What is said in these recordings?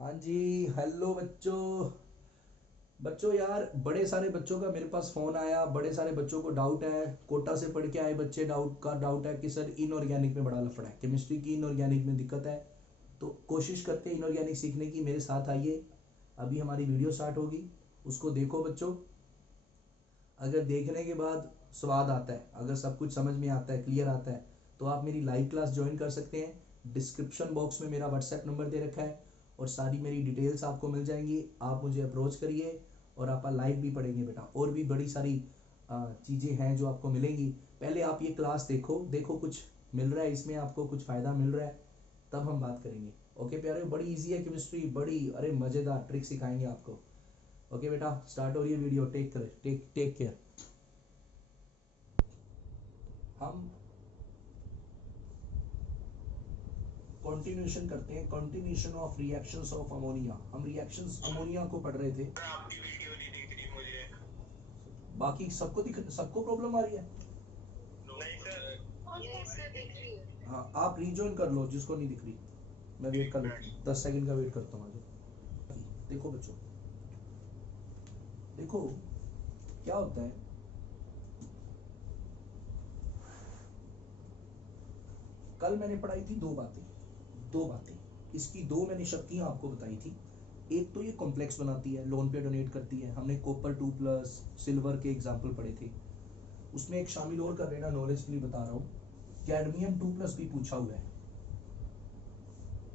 हाँ जी। हेलो बच्चों। बच्चों यार, बड़े सारे बच्चों का मेरे पास फ़ोन आया। बड़े सारे बच्चों को डाउट है। कोटा से पढ़ के आए बच्चे डाउट है कि सर इनऑर्गेनिक में बड़ा लफड़ा है, केमिस्ट्री की इनऑर्गेनिक में दिक्कत है। तो कोशिश करते हैं इनऑर्गेनिक सीखने की। मेरे साथ आइए। अभी हमारी वीडियो स्टार्ट होगी, उसको देखो बच्चों। अगर देखने के बाद स्वाद आता है, अगर सब कुछ समझ में आता है, क्लियर आता है, तो आप मेरी लाइव क्लास ज्वाइन कर सकते हैं। डिस्क्रिप्शन बॉक्स में मेरा व्हाट्सएप नंबर दे रखा है और सारी मेरी डिटेल्स आपको मिल जाएंगी। आप मुझे अप्रोच करिए और आप लाइव भी पढ़ेंगे बेटा। और भी बड़ी सारी चीज़ें हैं जो आपको मिलेंगी। पहले आप ये क्लास देखो, देखो कुछ मिल रहा है इसमें, आपको कुछ फ़ायदा मिल रहा है, तब हम बात करेंगे। ओके प्यारे, बड़ी इजी है केमिस्ट्री, बड़ी अरे मज़ेदार ट्रिक सिखाएंगे आपको। ओके बेटा, स्टार्ट हो रही है वीडियो। Take care. हम कंटिन्यूएशन करते हैं, continuation of reactions of ammonia. हम रिएक्शंस अमोनिया को पढ़ रहे थे। आपकी वीडियो नहीं दिख रही मुझे। बाकी सबको प्रॉब्लम आ रही है? नहीं सर, दिख रही है। हाँ, आप रीजॉइन कर लो जिसको नहीं दिख रही। मैं वेट कर लेता हूँ, 10 सेकंड का वेट करता हूँ। आगे देखो बच्चों, देखो क्या होता है। कल मैंने पढ़ाई थी दो बातें। इसकी दो मैंने शक्तियां आपको बताई थी। एक तो ये कॉम्प्लेक्स बनाती है, लोन पे डोनेट करती है। हमने कॉपर 2+ सिल्वर के एग्जाम्पल पढ़े थे। उसमें एक शामिल और कर लेना, नॉलेज के लिए बता रहा हूँ। कैडमियम 2+ भी पूछा हुआ है।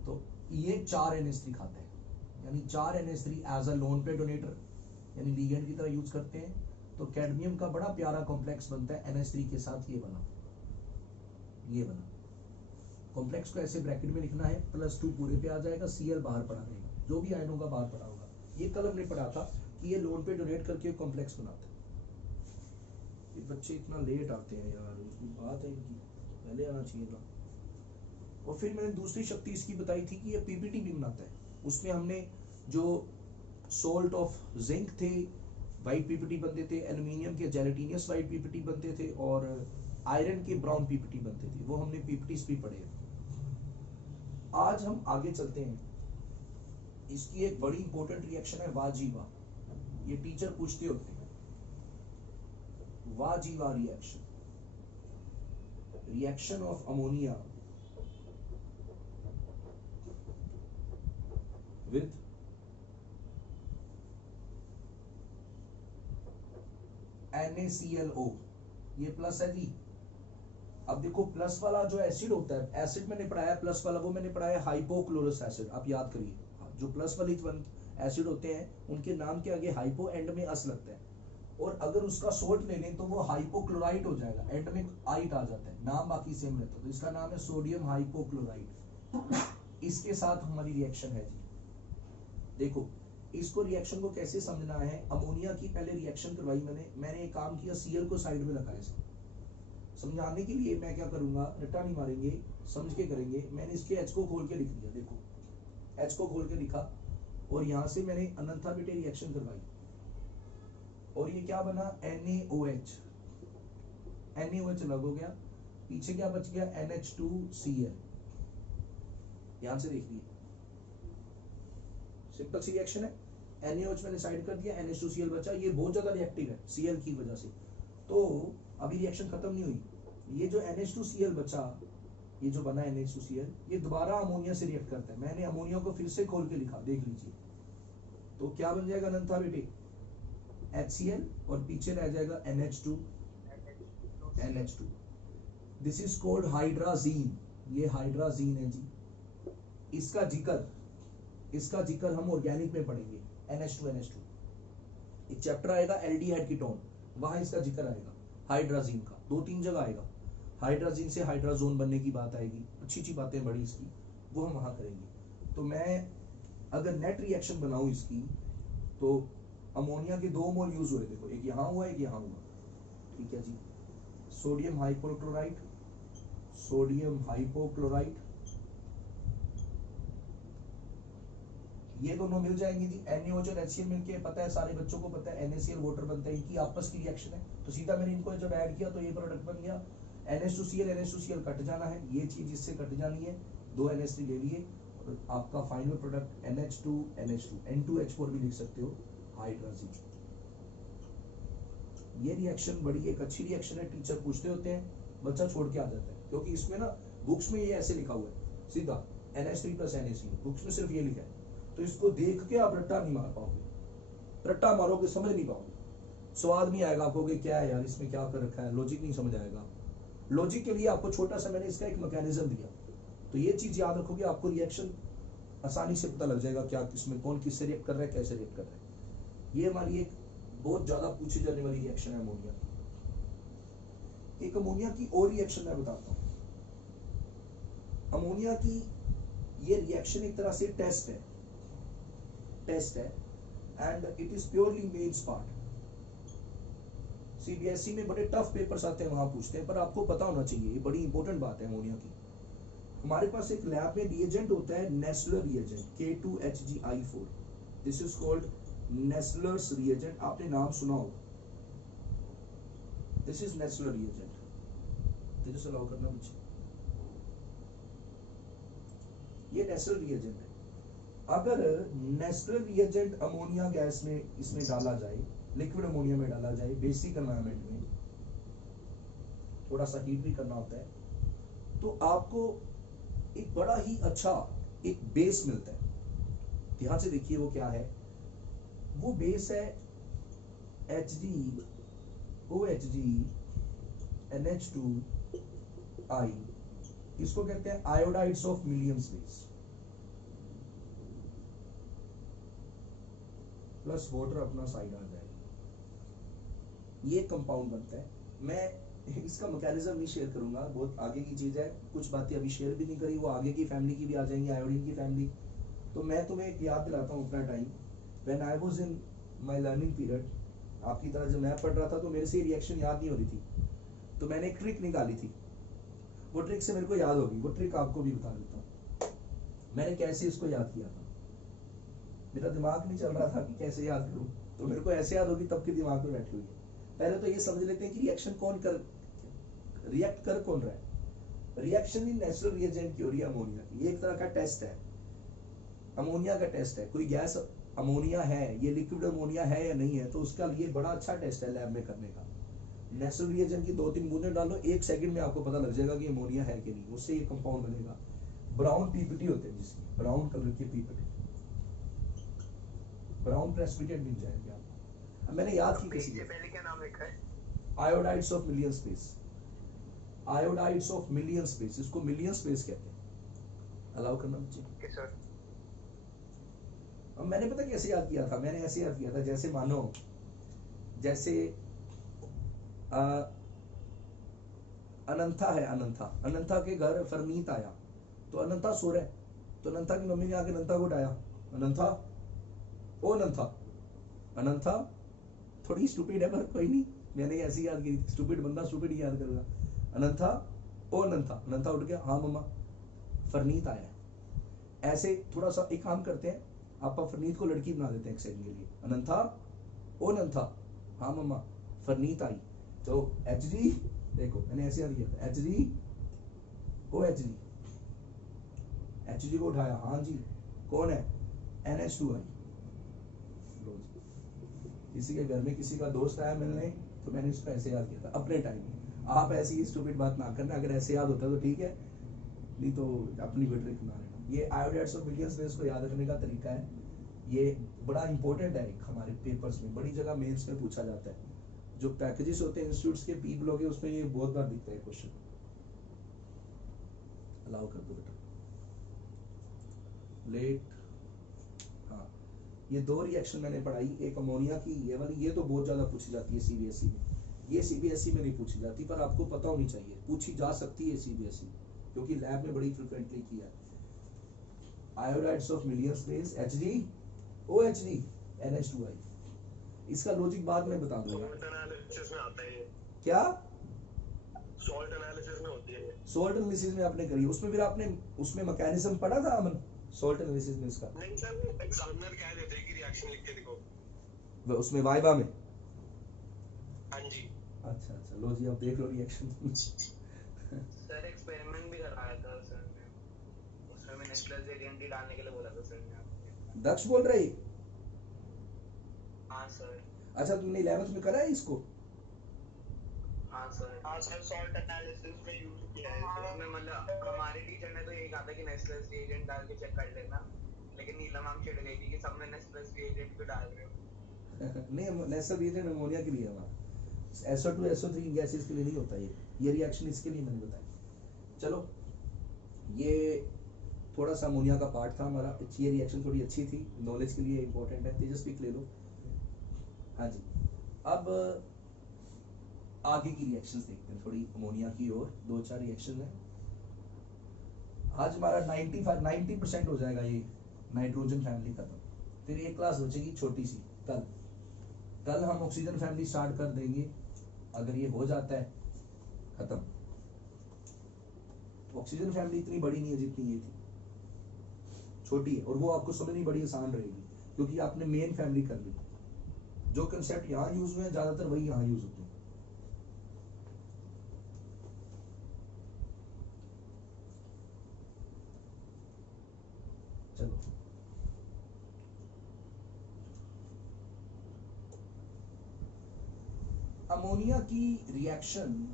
तो ये 4 NH3 खाता है, यानी 4 NH3 एज अ लोन पे डोनेटर, यानी लिगेंड की तरह यूज करते हैं। तो कैडमियम का बड़ा प्यारा कॉम्प्लेक्स बनता है NH3 के साथ। ये बना। कॉम्प्लेक्स को ऐसे ब्रैकेट में लिखना है, +2 पूरे पे आ जाएगा, Cl बाहर पड़ा रहेगा, जो भी आयन होगा बाहर पड़ा होगा। ये कल हमने पढ़ा था कि ये लोन पे डोनेट करके कॉम्प्लेक्स बनाते हैं। ये बच्चे इतना लेट आते हैं यार, इसकी बात है इनकी, पहले आना चाहिए था। और फिर मैंने दूसरी शक्ति इसकी बताई थी कि ये पीपीटी भी बनाता है। उसमें हमने जो सोल्ट ऑफ जिंक थे, वाइट पीपीटी बनते थे, एल्यूमिनियम के जेलेटिनियस वाइट पीपीटी बनते थे, और आयरन के ब्राउन पीपीटी बनते थे। वो हमने पीपीटीज भी पढ़े। आज हम आगे चलते हैं। इसकी एक बड़ी इंपॉर्टेंट रिएक्शन है वाजीवा। ये टीचर पूछते होते हैं, वाजीवा reaction of ammonia with NaClO। ये प्लस है जी। अब देखो, प्लस वाला जो एसिड होता है, एसिड मैंने पढ़ाया प्लस वाला, वो मैंने पढ़ाया हाइपोक्लोरस एसिड। आप याद करिए, जो प्लस वाली एसिड होते हैं उनके नाम के आगे हाइपो, एंड में अस लगता है। और अगर उसका सोल्ट ले लें तो वो हाइपोक्लोराइट हो जाएगा, एंड में आइट आ जाता है, नाम बाकी सेम रहता है। तो इसका नाम है सोडियम हाइपोक्लोराइट। इसके साथ हमारी रिएक्शन है जी। देखो, इसको रिएक्शन को कैसे समझना है। अमोनिया की पहले रिएक्शन करवाई मैंने एक काम किया, Cl को साइड में रखा है। समझाने के लिए मैं क्या करूंगा, रट्टा नहीं मारेंगे, समझ के करेंगे। मैंने इसके H को खोल के लिख दिया। देखो, H को खोल के लिखा, और यहां से मैंने अनंथा बेटे रिएक्शन करवाई, और ये क्या बना, NaOH। NaOH अलग हो गया, पीछे क्या बच गया, NH2Cl। ध्यान से देखिए, सिंपल सी रिएक्शन है। NaOH मैंने साइड कर दिया, NH2Cl बचा। ये बहुत ज्यादा रिएक्टिव है Cl की वजह से। तो अभी रिएक्शन खत्म नहीं हुई। ये जो NH2Cl बचा, ये जो बना NH2Cl, ये दोबारा अमोनिया से रिएक्ट करता है। मैंने अमोनिया को फिर से खोल के लिखा, देख लीजिए। तो क्या बन जाएगा अनंथा बेटे, HCl, और पीछे रह जाएगा NH2। This is called hydrazine. ये हाइड्राजीन है जी। इसका जिक्र हम ऑर्गेनिक में पढ़ेंगे। NH2 एक चैप्टर आएगा एल्डिहाइड कीटोन, वहां इसका जिक्र आएगा हाइड्राजीन का। 2-3 जगह आएगा। हाइड्राजीन से हाइड्राजोन बनने की बात आएगी, अच्छी बातें बड़ी इसकी, वो हम वहां करेंगे। तो मैं अगर नेट रिएक्शन बनाऊं इसकी, तो अमोनिया के 2 मोल यूज हुए। देखो, एक यहां हुआ, एक यहां हुआ। ठीक है जी। सोडियम हाइपोक्लोराइट, ये दोनों मिल जाएंगे जी। NaOH और HCl मिलके, पता है सारे बच्चों को पता है, NaCl वाटर बनता है, इनकी आपस की रिएक्शन है। तो सीधा मैंने इनको जब ऐड किया तो ये प्रोडक्ट बन गया। NH2Cl कट जाना है, ये चीज इससे कट जानी है। 2 NH3 ले लिए, आपका final product NH2 NH2 N2H4 भी लिख सकते हो, हाइड्रोजन। ये रिएक्शन बड़ी एक अच्छी रिएक्शन है, टीचर पूछते होते हैं, बच्चा छोड़ के आ जाता है, क्योंकि इसमें ना बुक्स में ये ऐसे लिखा हुआ है सीधा NH3 + NH3, बुक्स में सिर्फ ये लिखा है, तो इसको देख के आप रट्टा नहीं मार पाओगे, रट्टा मारोगे समझ नहीं पाओगे, स्वाद नहीं आएगा आपको कि क्या है यार इसमें क्या कर रखा है, लॉजिक नहीं समझ आएगा। लॉजिक के लिए आपको छोटा सा मैंने इसका एक मैकेनिज्म दिया, तो ये चीज याद रखोगे, आपको रिएक्शन आसानी से पता लग जाएगा क्या किसमें कौन किससे रिएक्ट कर रहा है, कैसे रिएक्ट कर रहा है। ये हमारी एक बहुत ज्यादा पूछी जाने वाली रिएक्शन है अमोनिया की। एक अमोनिया की और रिएक्शन मैं बताता हूँ। अमोनिया की ये रिएक्शन एक तरह से टेस्ट है and it is purely mains part. CBSE में बड़े टफ पेपर्स आते हैं, वहां पूछते हैं, पर आपको पता होना चाहिए, ये बड़ी इंपॉर्टेंट बात है अमोनिया की। हमारे पास एक लैब में रिएजेंट होता है Nessler reagent K2HgI4, this is called Nessler's reagent, आपने नाम सुना होगा, दिस इज नेस्लर रिएजेंट। तेरे से अलाउ करना मुझे, ये नेस्लर रिएजेंट है। अगर नेस्लर रिएजेंट अमोनिया गैस में इसमें डाला जाए, लिक्विड अमोनिया में डाला जाए, बेसिक एनवायरनमेंट में, थोड़ा सा हीट भी करना होता है, तो आपको एक बड़ा ही अच्छा एक बेस मिलता है। ध्यान से देखिए वो क्या है, वो बेस है HgOHg NH2I, इसको कहते हैं iodides of millions base plus water अपना साइड आ जाएगा, ये कंपाउंड बनता है। मैं इसका मैकेनिज्म नहीं शेयर करूंगा, बहुत आगे की चीज है, कुछ बातें अभी शेयर भी नहीं करी, वो आगे की फैमिली की भी आ जाएंगी, आयोडीन की फैमिली। तो मैं तुम्हें एक याद दिलाता हूँ अपना time, when I was in my learning period, आपकी तरह जब मैं पढ़ रहा था तो मेरे से रिएक्शन याद नहीं हो रही थी, तो मैंने एक ट्रिक निकाली थी, वो ट्रिक से मेरे को याद होगी, वो ट्रिक आपको भी बता देता हूँ। मैंने कैसे इसको याद किया था, मेरा दिमाग नहीं चल रहा था कि कैसे याद करूं, तो मेरे को ऐसे याद होगी, तब के दिमाग में बैठी हुई है। पहले तो ये समझ लेते हैं कि रिएक्शन रिएक्ट कर कौन रहा है। रिएक्शन इन नेचुरल रिएजेंट की हो रही है अमोनिया की, ये एक तरह का टेस्ट है, अमोनिया का टेस्ट है। कोई गैस अमोनिया है, ये लिक्विड अमोनिया है या नहीं है, तो उसका लिए बड़ा अच्छा टेस्ट है लैब में करने का। नेचुरल रिएजेंट की 2-3 बूंदें डालो, 1 सेकंड में आपको पता लग जाएगा कि अमोनिया है कि नहीं, उससे ये कंपाउंड बनेगा। ब्राउन पीपीटी होते हैं जिसकी, ब्राउन कलर की पीपीटी, ब्राउन प्रेसिपिटेट मिल जाएगी आपको। अब मैंने याद की कैसी, पहले क्या नाम लिखा है? Iodides of million space, iodides of million space, इसको मिलियन स्पेस कहते हैं। अलाउ करना मुझे। Okay sir. अब मैंने पता कैसे याद किया था, मैंने ऐसे याद किया था, जैसे मानो जैसे अनंथा है, अनंथा के घर फरमीत आया, तो अनंथा सो रहा है, तो अनंथा की मम्मी ने आके अनंथा को उठाया, अनंथा, ओ अनंथा थोड़ी स्टूपिड है पर कोई नहीं, मैंने ऐसी याद की, स्टूपिड बंदा स्टूपिड ही याद करेगा। अनंथा, ओ अनंथा उठ गया, हाँ मम्मा फरनीत आया है। ऐसे थोड़ा सा एक काम करते हैं, आप फरनीत को लड़की बना देते हैं एक सेकंड के लिए, अनंथा, ओ अनंथा, हाँ मम्मा फरनीत आई, तो HG, देखो मैंने ऐसे याद किया था, HG, ओ HG को उठाया, हाँ जी कौन है, NH2I। किसी के घर में किसी का दोस्त आया मिलने, तो मैंने इसको ऐसे याद किया था अपने टाइम में। आप ऐसी स्टूपिड बात ना करना, अगर ऐसे याद होता तो ठीक है, नहीं तो अपनी भी ट्रिक बना लेना। ये आयोडाइड्स ऑफ मिलियन स्पेस को याद रखने का तरीका है, ये बड़ा इंपॉर्टेंट है, हमारे पेपर्स में बड़ी जगह मेंस में पूछा जाता है। जो पैकेजेस होते हैं इंस्टीट्यूट्स के, पी ब्लॉक है, उसमें ये बहुत बार दिखता है क्वेश्चन। अलाउ कर दो बेटा, लेट। हाँ, ये 2 रिएक्शन मैंने पढ़ाई, एक अमोनिया की ये वाली, ये तो बहुत ज्यादा पूछी जाती है सीबीएसई में, ये सीबीएसई में नहीं पूछी जाती, पर आपको पता होनी चाहिए, पूछी जा सकती है सीबीएसई, क्योंकि लैब में बड़ी फ्रिक्वेंटली किया है। Iodides of million space, HG, OHG, NH2I। इसका लॉजिक बाद में बता दूंगा। सॉल्ट एनालिसिस में आता है क्या? सॉल्ट एनालिसिस में होती है। सॉल्ट एनालिसिस में आपने करी, उसमें फिर आपने उसमें मैकेनिज्म पढ़ा था अमन, सॉल्ट एनालिसिस में इसका? नहीं सर, वो एग्जामिनर कह देते हैं कि रिएक्शन लिख के दिखाओ, उसमें वाइवा में। हाँ जी। अच्छा, लो जी अब देख लो रिएक्शन। सर एक्सपेरिमेंट भी कराया था सर ने, उसमें मैंने नेस्प्लस एजेंट डालने के लिए बोला था सर ने आपको। दक्ष बोल रहे? हाँ सर। अच्छा तुमने 11th में करा है इसको? हाँ सर सॉल्ट एनालिसिस में यूज किया है सर। उसमें मतलब हमारे टीचर ने तो यही कहा था कि नेस्प्लस एजेंट डाल के चेक कर लेना, लेकिन नीलम मैम चिढ़ गई थी कि सब में नेस्प्लस एजेंट क्यों डाल रहे हो। नहीं, नेस्सल एजेंट अमोनिया के लिए है हमारा, SO2 SO3 गैसेस के लिए नहीं होता ये रिएक्शन इसके लिए मैंने बताया। चलो ये थोड़ा सा अमोनिया का पार्ट था हमारा, ये रिएक्शन थोड़ी अच्छी थी, नॉलेज के लिए इंपॉर्टेंट है। तेजस्वी ले लो। हाँ जी, अब आगे की रिएक्शंस देखते हैं थोड़ी अमोनिया की और 2-4 रिएक्शन है। आज हमारा 90% हो जाएगा ये नाइट्रोजन फैमिली खत्म, फिर एक क्लास बचेगी छोटी सी। कल हम ऑक्सीजन फैमिली स्टार्ट कर देंगे, अगर ये हो जाता है खत्म। ऑक्सीजन फैमिली इतनी बड़ी नहीं है जितनी ये थी, छोटी है, और वो आपको समझनी बड़ी आसान रहेगी क्योंकि आपने मेन फैमिली कर ली। जो कंसेप्ट यहाँ यूज हुए हैं ज्यादातर वही यहाँ यूज होते हैं। चलो अमोनिया की रिएक्शन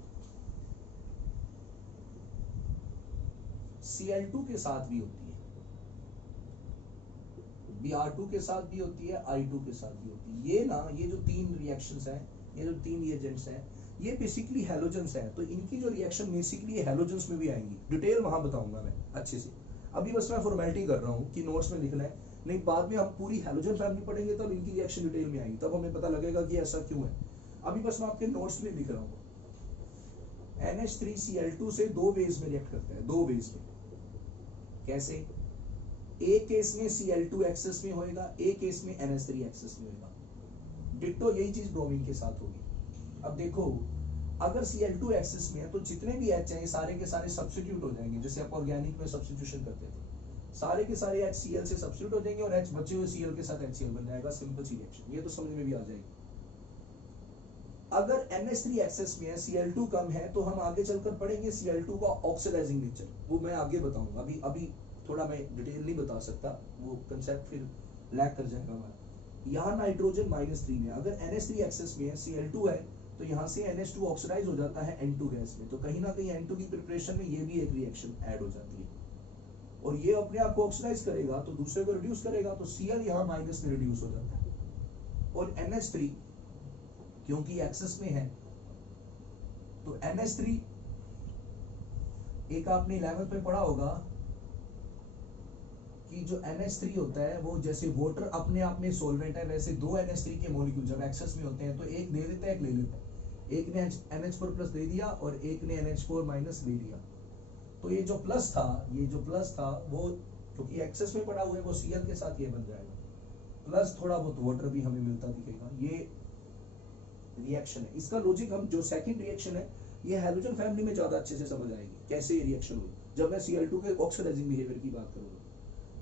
Cl2 के साथ भी होती है, Br2 के साथ भी होती है, I2 के साथ भी होती है। ये जो 3 रिएक्शंस हैं, ये जो 3 रिएजेंट्स हैं, ये बेसिकली हैलोजेंस हैं। तो इनकी जो रिएक्शन बेसिकली ये हैलोजेंस में भी आएंगी। डिटेल वहां बताऊंगा मैं अच्छे से। अभी बस मैं फॉर्मेलिटी कर रहा हूँ कि नोट्स में लिखना है, नहीं बाद में हम पूरी हैलोजन फैमिली पढ़ेंगे तब इनकी रिएक्शन डिटेल में आएगी, तब हमें पता लगेगा कि ऐसा क्यों है। अभी बस मैं आपके नोट्स में लिख रहा हूँ। NH3Cl2 से 2 वेज में रिएक्ट करता है, 2 वेज में। कैसे? एक केस में Cl2 एक्सेस में होएगा, एक केस में NH3 एक्सेस में होएगा। डिट्टो यही चीज ब्रोमीन के साथ होगी। अब देखो, अगर Cl2 एक्सेस में है तो जितने भी H हैं सारे के सारे सब्स्टिट्यूट हो जाएंगे, जैसे आप ऑर्गेनिक में सब्स्टिट्यूशन करते थे। सारे के सारे HCl से सब्स्टिट्यूट हो जाएंगे और H बचे हुए Cl के साथ HCl बन जाएगा। सिंपल सी रिएक्शन, ये तो समझ में भी आ जाएगी। अगर NH3 एक्सेस में है, Cl2 कम है, तो हम आगे चलकर पढ़ेंगे Cl2 का ऑक्सीडाइजिंग नेचर, वो मैं आगे बताऊंगा। अभी थोड़ा मैं डिटेल नहीं बता सकता, वो कंसेप्ट फिर लैग कर जाएगा हमारा। यहाँ नाइट्रोजन -3 में, अगर NH3 एक्सेस में है, Cl2 है, तो यहाँ से NH2 ऑक्सीडाइज हो जाता है N2 गैस में। तो कहीं ना कहीं N2 की प्रिपरेशन में ये भी एक रिएक्शन ऐड हो जाती है, और ये अपने आप को ऑक्सीडाइज करेगा तो दूसरे को रिड्यूस करेगा, तो Cl यहाँ माइनस में रिड्यूस हो जाता है। और NH3 क्योंकि एक्सेस में है, तो NH3 एक आपने 11th में पढ़ा होगा कि जो NH3 होता है वो जैसे वाटर अपने आप में सॉल्वेंट है, वैसे 2 NH3 के मॉलिक्यूल जब एक्सेस में होते हैं तो एक दे देता है, एक ले लेता है। एक ने NH4 प्लस दे दिया और एक ने NH4 माइनस दे दिया। तो ये जो प्लस था वो क्योंकि एक्सेस में पड़ा हुआ है, वो Cl के साथ ये बन जाएगा, प्लस थोड़ा बहुत वाटर भी हमें मिलता दिखेगा। ये रिएक्शन है। इसका लॉजिक हम जो सेकंड रिएक्शन है, ये हैलोजन फैमिली में ज्यादा अच्छे से समझ आएगी कैसे ये रिएक्शन हुई, जब मैं Cl2 के ऑक्सीडाइजिंग बिहेवियर की बात करूंगा।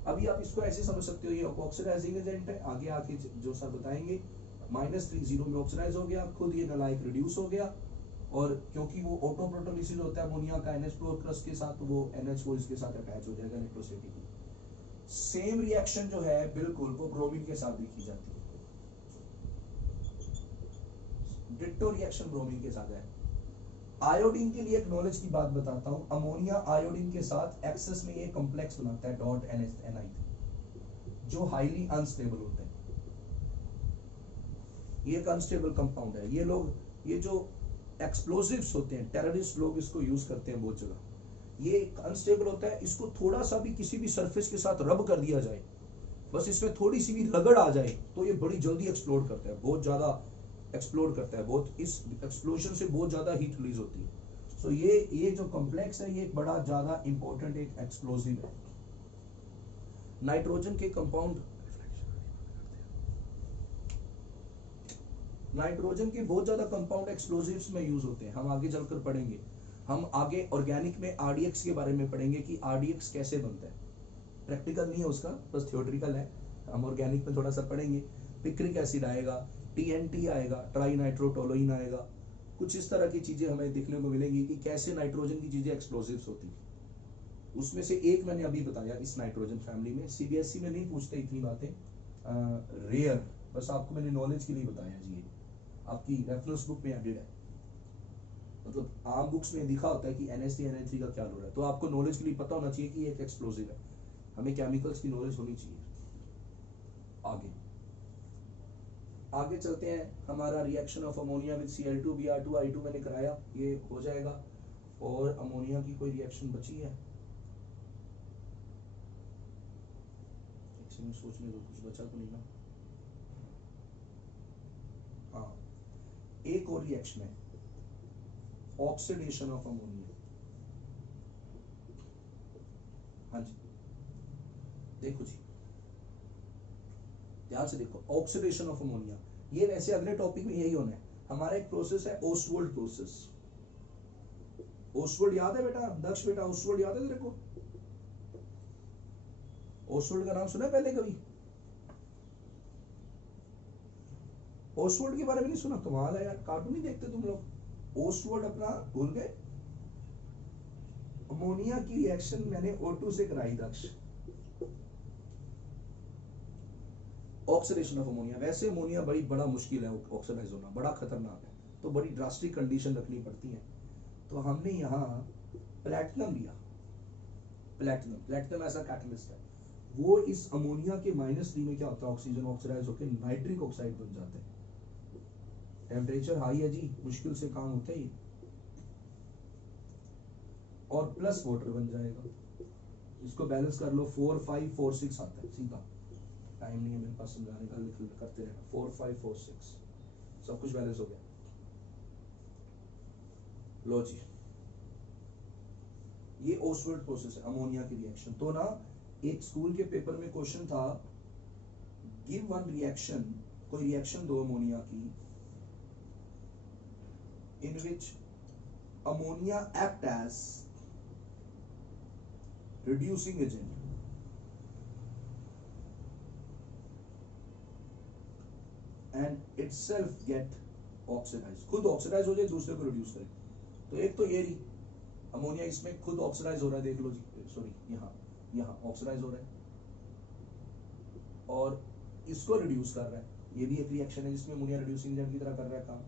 अभी आप इसको ऐसे समझ सकते हो, ये ऑक्सीडाइजिंग एजेंट है। आगे जो सर बताएंगे, -30 में ऑक्सीडाइज हो गया, खुद ये नलाइक रिड्यूस हो गया, और क्योंकि वो ऑटो प्रोटोलिसिस होता है अमोनिया का NH4+ के साथ, तो वो NH4 इसके साथ अटैच हो जाएगा इलेक्ट्रोस्टैटिकली। सेम रिएक्शन जो है बिल्कुल वो ब्रोमीन के साथ भी की जाती है। डिट्टो रिएक्शन ब्रोमीन के साथ है। आयोडीन के लिए एक नॉलेज की बात बताता हूं। अमोनिया आयोडीन के साथ एक्सेस में ये कॉम्प्लेक्स बनाता है .NH जो हाईली अनस्टेबल होता है। ये एक अनस्टेबल कंपाउंड है। ये जो एक्सप्लोसिव्स होते हैं, टेररिस्ट लोग इसको यूज करते हैं बहुत जगह। ये अनस्टेबल होता है, इसको थोड़ा सा भी किसी भी सरफेस के साथ रब कर दिया जाए, बस इसमें थोड़ी सी भी रगड़ आ जाए, तो ये बड़ी जल्दी एक्सप्लोड करता है, बहुत ज्यादा एक्सप्लोड करता है, बहुत इस एक्सप्लोजन से बहुत ज्यादा हीट रिलीज होती है। सो ये जो कॉम्प्लेक्स है, ये एक बड़ा ज्यादा इंपॉर्टेंट एक एक्सप्लोसिव है। नाइट्रोजन के कंपाउंड, नाइट्रोजन के बहुत ज्यादा कंपाउंड एक्सप्लोसिव्स में यूज होते हैं, हम आगे चलकर पढ़ेंगे। हम आगे ऑर्गेनिक में RDX के बारे में पढ़ेंगे कि RDX कैसे बनता है। प्रैक्टिकल नहीं है उसका, बस थियोरेटिकल है। हम ऑर्गेनिक में थोड़ा सा पढ़ेंगे। पिक्रिक एसिड आएगा, TNT आएगा, ट्राई नाइट्रोटोलोइन आएगा, कुछ इस तरह की चीजें हमें देखने को मिलेंगी कि कैसे नाइट्रोजन की चीजें एक्सप्लोसिव्स होती है। उसमें से एक मैंने अभी बताया इस नाइट्रोजन फैमिली में। सीबीएसई में नहीं पूछते इतनी बातें, रेयर, बस आपको मैंने नॉलेज के लिए बताया जी। ये आपकी रेफरेंस बुक में एडेड है, मतलब आम बुक्स में लिखा होता है कि NH3 NH3 का क्या रोल है, तो आपको नॉलेज के लिए पता होना चाहिए कि एक एक्सप्लोसिव है। हमें केमिकल्स की नॉलेज होनी चाहिए। आगे चलते हैं। हमारा reaction of ammonia with Cl2 Br2 I2 मैंने कराया, ये हो जाएगा। और अमोनिया की कोई रिएक्शन बची है? एक सेकंड सोचने दो, कुछ बचा तो नहीं ना? हाँ, एक और रिएक्शन है, ऑक्सीडेशन ऑफ अमोनिया। हाँ जी, देखो जी, ध्यान से देखो, ऑक्सीडेशन ऑफ अमोनिया, ये वैसे अगले टॉपिक में यही होना है। हमारा एक प्रोसेस है ओस्वाल्ड प्रोसेस। ओस्वाल्ड याद है बेटा? दक्ष बेटा, ओस्वाल्ड याद है तेरे को? ओस्वाल्ड का नाम सुना है पहले कभी? ओस्वाल्ड के बारे में नहीं सुना? कमाल है यार, कार्टून नहीं देखते तुम लोग? ओस्वाल्ड अपना भूल गए? अमोनिया की रिएक्शन मैंने O2 से कराई दक्ष, ऑक्सीडेशन ऑफ अमोनिया। वैसे अमोनिया बड़ा मुश्किल है ऑक्सीडाइज होना, बड़ा खतरनाक है, तो बड़ी ड्रास्टिक कंडीशन रखनी पड़ती है। तो हमने यहाँ प्लैटिनम लिया। प्लैटिनम ऐसा कैटलिस्ट है, वो इस अमोनिया के -3 में क्या होता है, ऑक्सीजन ऑक्सीडाइज होकर नाइट्रिक ऑक्साइड बन जाते हैं। टेम्परेचर हाई है जी, मुश्किल से काम होता है। और प्लस वाटर बन जाएगा, इसको बैलेंस कर लो, 4 5 4 6 आता है सीधा। टाइम नहीं है मेरे पास समझाने का, लिख करते रहना। 4 5 4 6 सब कुछ बैलेंस हो गया। लो जी, ये ओस्वाल्ड प्रोसेस है, अमोनिया की रिएक्शन। तो ना एक स्कूल के पेपर में क्वेश्चन था, गिव वन रिएक्शन, कोई रिएक्शन दो अमोनिया की, in which ammonia act as reducing agent and itself get oxidise, खुद ऑक्सीडाइज हो जाए, दूसरे को रिड्यूस करे। तो एक तो ये रही अमोनिया, इसमें खुद ऑक्सीडाइज हो रहा है, देख लो जी, सॉरी यहाँ ऑक्सीडाइज हो रहा है और इसको रिड्यूस कर रहा है। ये भी एक रिएक्शन है जिसमें अमोनिया रिड्यूसिंग एजेंट की तरह कर रहा है काम,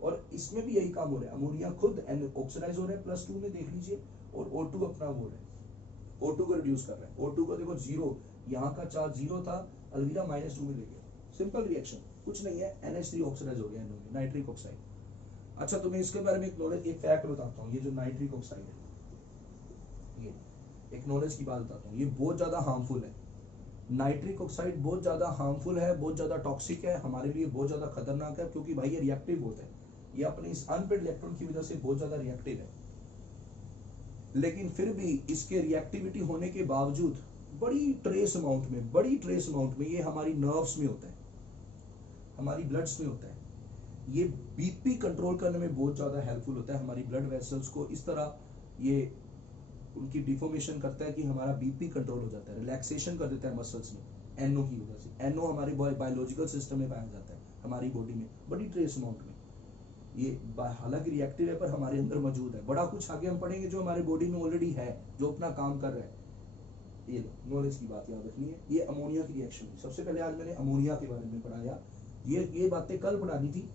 और इसमें भी यही काम हो रहा है। अमोनिया खुद ऑक्सीडाइज हो रहा है +2 में, देख लीजिए, और O2 अपना हो रहा है, O2 को रिड्यूस कर रहा है। O2 को देखो 0, यहाँ का चार्ज 0 था, अलविदा -2 में ले गया। सिंपल रिएक्शन, कुछ नहीं है, NH3 ऑक्सीडाइज हो गया, नाइट्रिक ऑक्साइड। अच्छा, तुम्हें इसके बारे में एक नॉलेज, एक फैक्ट बताता हूँ। ये जो नाइट्रिक ऑक्साइड है, ये एक नॉलेज की बात बताता हूँ, ये बहुत ज्यादा हार्मफुल है। नाइट्रिक ऑक्साइड बहुत ज्यादा हार्मफुल है, बहुत ज्यादा टॉक्सिक है, हमारे लिए बहुत ज्यादा खतरनाक है, क्योंकि भाई ये रिएक्टिव होता है, ये अपने इस अनपेड इलेक्ट्रॉन की वजह से बहुत ज्यादा रिएक्टिव है। लेकिन फिर भी इसके रिएक्टिविटी होने के बावजूद बड़ी ट्रेस अमाउंट में ये हमारी नर्व्स में होता है, हमारी ब्लड्स में होता है। ये बीपी कंट्रोल करने में बहुत ज्यादा हेल्पफुल होता है, हमारी ब्लड वेसल्स को इस तरह ये उनकी डिफॉर्मेशन करता है कि हमारा बीपी कंट्रोल हो जाता है, रिलैक्सेशन कर देता है मसल्स में, NO की वजह से। NO हमारे बायोलॉजिकल सिस्टम में पाया जाता है, हमारी बॉडी में बड़ी ट्रेस अमाउंट में। ये हालांकि रिएक्टिव है पर हमारे अंदर मौजूद है। बड़ा कुछ आगे हम पढ़ेंगे जो हमारे बॉडी में ऑलरेडी है, जो अपना काम कर रहा है। ये नॉलेज की बात याद रखनी है। ये अमोनिया की रिएक्शन थी। सबसे पहले आज मैंने अमोनिया के बारे में पढ़ाया, ये बातें कल पढ़ानी थी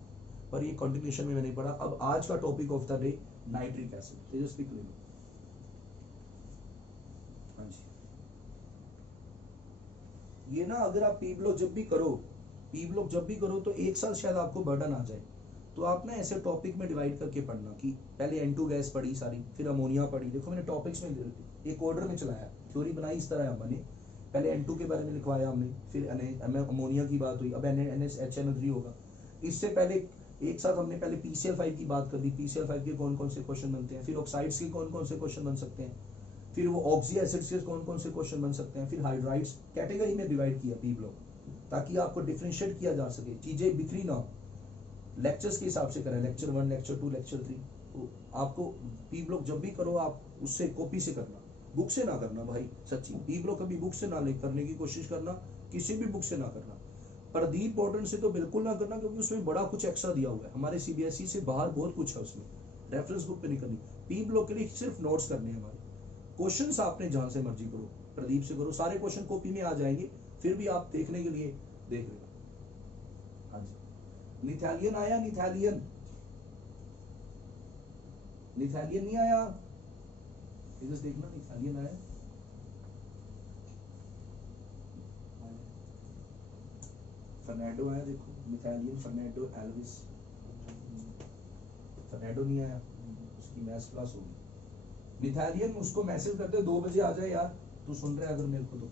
पर ये कंटिन्यूशन में मैंने पढ़ा। अब आज का topic of the day nitric acid. Tejaswi ले लो। हाँ जी, ये ना अगर आप पी ब्लॉक जब भी करो तो एक साल शायद आपको बर्डन आ जाए, तो आप ना ऐसे टॉपिक में डिवाइड करके पढ़ना कि पहले N2 गैस पढ़ी सारी, फिर अमोनिया पढ़ी। देखो मैंने टॉपिक्स में एक ऑर्डर में चलाया, थ्योरी बनाई इस तरह हमने, पहले N2 के बारे में लिखवाया हमने, फिर अमोनिया की बात हुई, अब NHNO3 होगा। इससे पहले एक साथ हमने पहले PCl5 की बात कर दी, PCl5 के कौन कौन से क्वेश्चन बनते हैं, फिर ऑक्साइड्स के कौन कौन से क्वेश्चन बन सकते हैं, फिर वो ऑक्सी एसिड्स के कौन कौन से क्वेश्चन बन सकते हैं, फिर हाइड्राइड्स, कैटेगरी में डिवाइड किया पी ब्लॉक, ताकि आपको डिफरेंशिएट किया जा सके, चीजें बिखरी ना हो। लेक्चर्स के हिसाब से करें, लेक्चर 1, लेक्चर 2, लेक्चर 3। तो आपको पी ब्लॉक जब भी करो आप उससे कॉपी से करना, बुक से ना करना भाई, सच्ची। पी ब्लॉक कभी बुक से ना करने की कोशिश करना, किसी भी बुक से ना करना। प्रदीप पॉर्टन से तो बिल्कुल ना करना, क्योंकि उसमें बड़ा कुछ एक्स्ट्रा दिया हुआ है, हमारे CBSE से बाहर बहुत कुछ है उसमें, रेफरेंस बुक पे नहीं करनी। पी ब्लॉक के लिए सिर्फ नोट्स करने हैं हमारे, क्वेश्चंस आपने जहां से मर्जी करो, प्रदीप से करो, सारे क्वेश्चन कॉपी में आ जाएंगे, फिर भी आप देखने के लिए देख लेना। हाँ जी, निथैलियन आया, निथैलियन, निथैलियन नहीं आया, इधर देखना, निथैलियन आया, फर्नांडो आया, देखो मिथाइलियन, फर्नांडो, एल्विस, फर्नांडो नहीं आया, उसकी मैथ्स क्लास होगी। मिथाइलियन उसको मैसेज करते 2 बजे आ जाए यार, तू सुन रहा है अगर मेरे को तो,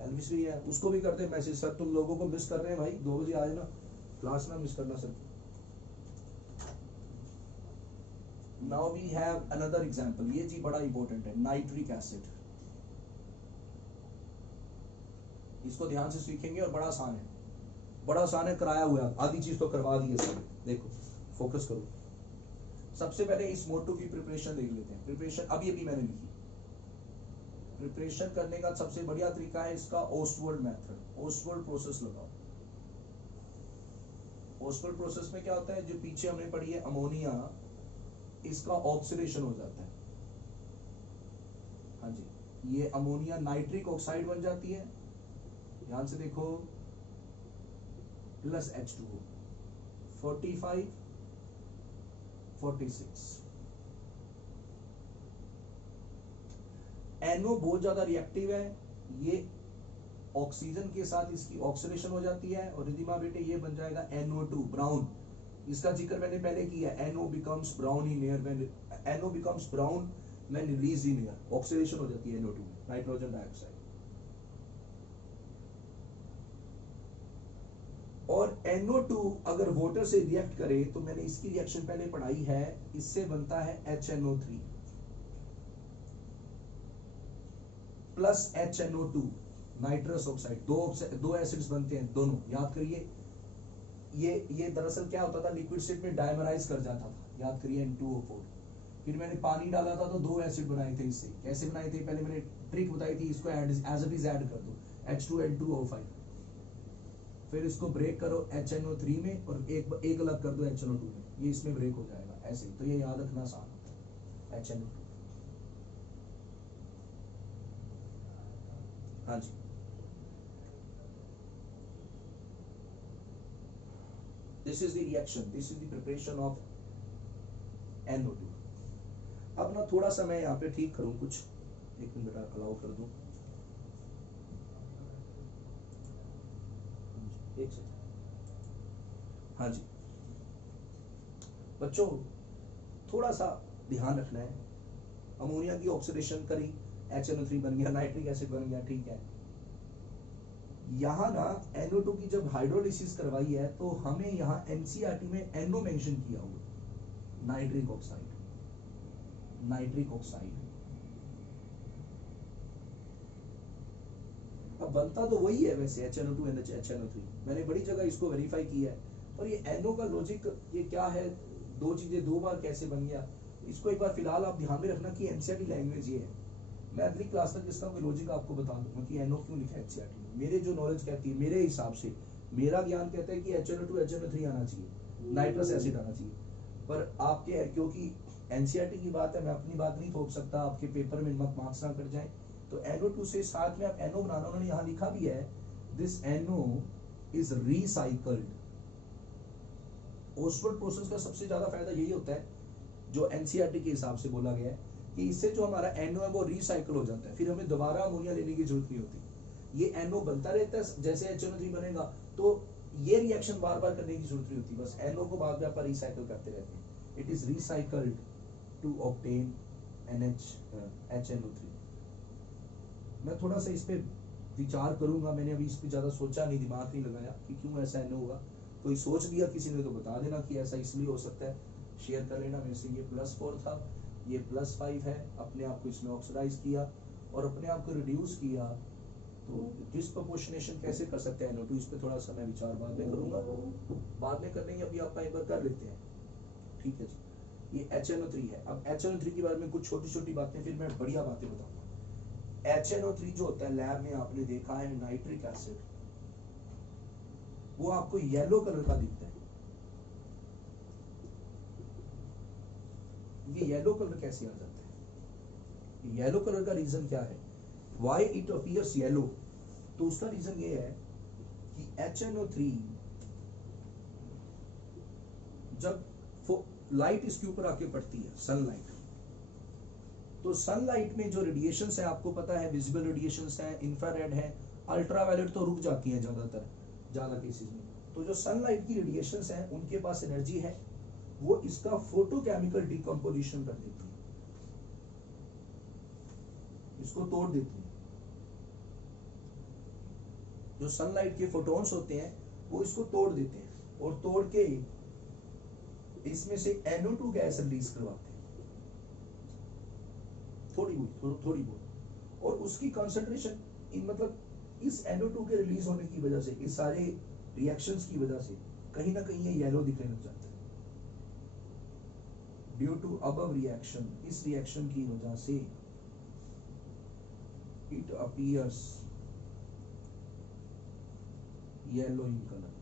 एल्विस भी है, उसको भी करते मैसेज, सर तुम लोगों को मिस कर रहे हैं भाई, 2 बजे आ जाना, क्लास ना मिस करना sir. Now we have another example, ये जी बड़ा इंपॉर्टेंट है, नाइट्रिक एसिड, इसको ध्यान से सीखेंगे और बड़ा आसान है, बड़ा आसान है, कराया हुआ है, आधी चीज तो करवा दी है सर। देखो फोकस करो, सबसे पहले इस मोटो की प्रिपरेशन देख लेते हैं। प्रिपरेशन अभी मैंने लिखी, प्रिपरेशन करने का सबसे बढ़िया तरीका है इसका ओस्टवर्ड मेथड, ओस्टवर्ड प्रोसेस लगाओ। ओस्टवर्ड प्रोसेस में क्या होता है, जो पीछे हमने पढ़ी है अमोनिया, इसका ऑक्सीडेशन हो जाता है। हाँ जी, ये अमोनिया नाइट्रिक ऑक्साइड बन जाती है, ध्यान से देखो, प्लस H2O, 45, 46। NO बहुत ज्यादा रिएक्टिव है, ये ऑक्सीजन के साथ इसकी ऑक्सीडेशन हो जाती है, और रिदिमा बेटे ये बन जाएगा NO2 ब्राउन। इसका जिक्र मैंने पहले किया, NO becomes brown in air when NO becomes brown when released in air, oxidation हो जाती है NO2 में, नाइट्रोजन डाइऑक्साइड। और NO2 अगर वाटर से रिएक्ट करे, तो मैंने इसकी रिएक्शन पहले पढ़ाई है, इससे बनता है HNO3 plus HNO2 nitrous oxide, दो एसिड्स बनते हैं दोनों, याद करिए। ये दरअसल क्या होता था, लिक्विड स्टेट में डायमराइज कर जाता था, याद करिए N2O4। फिर मैंने पानी डाला था तो 2 एसिड बनाए थे इससे, कैसे बनाए थे पहले मैंने ट्रिक बताई थी, इसको एज इट इज ऐड कर दो, H2N2O5, फिर इसको ब्रेक करो HNO3 में, और एक अलग कर दो HNO2 में, ये इसमें ब्रेक हो जाएगा ऐसे। तो ये याद रखना आसान होता है, HNO2। हाँ जी, this is the reaction, this is the preparation of NO2। अब ना थोड़ा सा मैं यहाँ पे ठीक करूँ कुछ, एक मिनट अलाउ कर दूं, एक सेकंड। हाँ जी बच्चों, थोड़ा सा ध्यान रखना है, अमोनिया की ऑक्सीडेशन करी, HNO3 बन गया, नाइट्रिक एसिड बन गया, ठीक है। यहाँ ना NO2 की जब हाइड्रोलिसिस करवाई है, तो हमें यहाँ NCERT में NO मेंशन किया हुआ, नाइट्रिक ऑक्साइड, नाइट्रिक ऑक्साइड। अब बनता तो वही है वैसे, HNO2 NH HNO3, मैंने बड़ी जगह इसको वेरीफाई किया है। और ये NO का लॉजिक ये क्या है, दो चीजें 2 बार कैसे बन गया, इसको एक बार फिलहाल आप ध्यान में रखना कि NCERT लैंग्वेज ये है। मैं अगली क्लास तक इसका कोई लॉजिक आपको बता दूंगा कि NO क्यों लिखा है NCERT में। मेरे जो नॉलेज कहती है, मेरे हिसाब से मेरा ज्ञान कहता है कि HNO2 HNO3 आना चाहिए, नाइट्रस एसिड आना चाहिए। पर आपके, क्योंकि NCERT की बात है, मैं अपनी बात नहीं थोप सकता, आपके पेपर में मार्क्स ना कट जाए, तो NO2 से साथ में आप NO बनाना, उन्होंने यहाँ लिखा भी है, this NO is recycled. Ostwald process का सबसे ज्यादा फायदा यही होता है, जो NCERT के हिसाब से बोला गया है, कि इससे जो हमारा NO है वो रिसाइकल हो जाता है, फिर हमें दोबारा अमोनिया लेने की जरूरत नहीं होती। ये NO बनता रहता है, जैसे HNO3 बनेगा, तो ये रिएक्शन बार बार करने की जरूरत नहीं होती, बस NO को बाद में आप रिसाइकल करते रहते हैं। It is recycled to obtain HNO3। मैं थोड़ा सा इस पे विचार करूंगा, मैंने अभी इस पे ज्यादा सोचा नहीं, दिमाग नहीं लगाया कि क्यों ऐसा NO होगा। कोई सोच दिया किसी ने तो बता देना कि ऐसा इसलिए हो सकता है, शेयर कर लेना मेरे से। ये +4 था, ये +5 है, अपने आप को इसने ऑक्सीडाइज किया और अपने आप को रिड्यूस किया, तो डिस्प्रोपोर्शनेशन कैसे कर सकते हैं NO2, इस पे थोड़ा सा मैं विचार बाद में करूंगा, बाद में करने अभी आप एक बार कर लेते हैं, ठीक है जी। ये HNO3 है। अब HNO3 के बारे में कुछ छोटी छोटी बातें, फिर मैं बढ़िया बातें बताऊंगा। HNO3 जो होता है, लैब में आपने देखा है नाइट्रिक एसिड, वो आपको येलो कलर का दिखता है। ये येलो कलर कैसे आ जाता है? येलो कलर का रीजन क्या है, वाई इट अपीयर्स येलो, तो उसका रीजन ये है कि HNO3 जब लाइट इसके ऊपर आके पड़ती है, सनलाइट, तो सनलाइट में जो रेडिएशंस है आपको पता है, विजिबल रेडिएशंस है, इंफ्रारेड है, अल्ट्रावायलेट तो रुक जाती है ज्यादातर, ज्यादा केसेस में। तो जो सनलाइट की रेडिएशंस हैं उनके पास एनर्जी है, वो इसका फोटोकेमिकल डिकम्पोजिशन कर देती है, इसको तोड़ देती है। जो सनलाइट के फोटॉन्स होते हैं वो इसको तोड़ देते हैं और तोड़ के इसमें से NO2 गैस रिलीज करवाते हैं, थोड़ी बहुत, और उसकी कंसंट्रेशन मतलब इस NO2 के रिलीज होने की वजह से, इस सारे रिएक्शंस की वजह से कहीं ना कहीं ये येलो दिखने लग जाता है, ड्यू टू अबव रिएक्शन, इस रिएक्शन की वजह से it appears yellow in colour.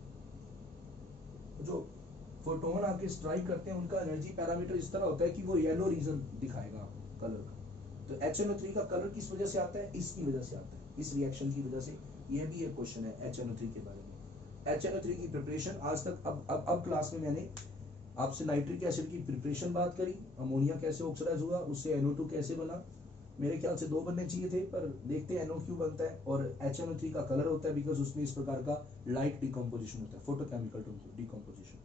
जो फोटोन आके स्ट्राइक करते हैं उनका एनर्जी पैरामीटर इस तरह होता है कि वो येलो रीजन दिखाएगा आपको कलर का। तो HNO3 का कलर किस वजह से आता है, इसकी वजह से आता है, इस रिएक्शन की वजह से। ये भी एक क्वेश्चन है HNO3 के बारे में। HNO3 की प्रिपरेशन आज तक अब क्लास में मैंने आपसे नाइट्रिक एसिड की प्रिपरेशन बात करी, अमोनिया कैसे ऑक्सीडाइज हुआ, उससे NO2 कैसे बना, मेरे ख्याल से 2 बनने चाहिए थे पर देखते हैं NO क्यों बनता है, और HNO3 का कलर होता है बिकॉज उसमें इस प्रकार का लाइट डिकम्पोजिशन होता है, फोटोकेमिकल डिकम्पोजिशन।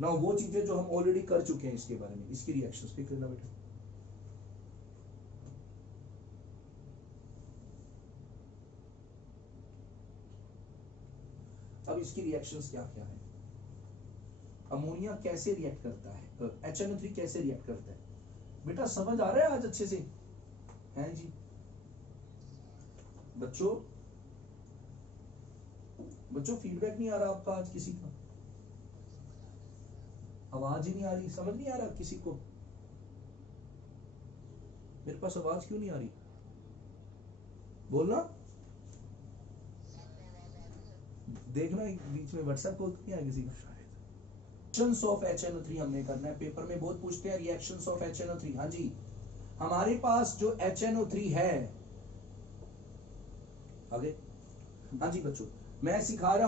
ना वो चीजें जो हम ऑलरेडी कर चुके हैं इसके बारे में, इसकी रिएक्शंस पे करना बेटा। अब इसकी रिएक्शंस क्या क्या है, अमोनिया कैसे रिएक्ट करता है, HNO3 कैसे रिएक्ट करता है, बेटा समझ आ रहा है आज अच्छे से हैं जी बच्चों? फीडबैक नहीं आ रहा आपका आज किसी का, आवाज ही नहीं आ रही, समझ नहीं आ रहा किसी को, मेरे पास आवाज क्यों नहीं आ रही, बोलना, देखना बीच में व्हाट्सएप कॉल तो नहीं आया किसी का। रिएक्शंस ऑफ HNO3 हमने करना है, पेपर में बहुत पूछते हैं रिएक्शंस ऑफ HNO3। हाँ जी, हमारे पास जो HNO3 है, आगे, हाँ जी बच्चों मैं सिखा रहा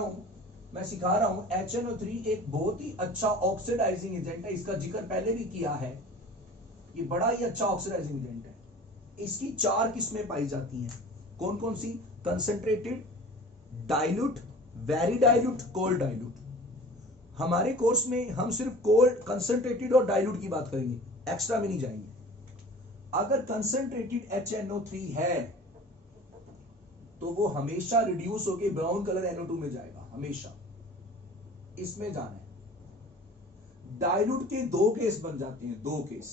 हूं HNO3 एक बहुत ही अच्छा ऑक्सीडाइजिंग एजेंट है, इसका जिक्र पहले भी किया है, ये बड़ा ही अच्छा ऑक्सीडाइजिंग एजेंट है। इसकी 4 किस्में पाई जाती हैं, कौन कौन सी, concentrated, dilute, very dilute, cold dilute. हमारे कोर्स में हम सिर्फ कोल्ड, कंसंट्रेटेड और डाइल्यूट की बात करेंगे, एक्स्ट्रा में नहीं जाएंगे। अगर कंसंट्रेटेड HNO3 है तो वो हमेशा रिड्यूस होके ब्राउन कलर NO2 में जाएगा, हमेशा इसमें जाना है। डाइल्यूट के 2 केस बन जाते हैं, 2 केस।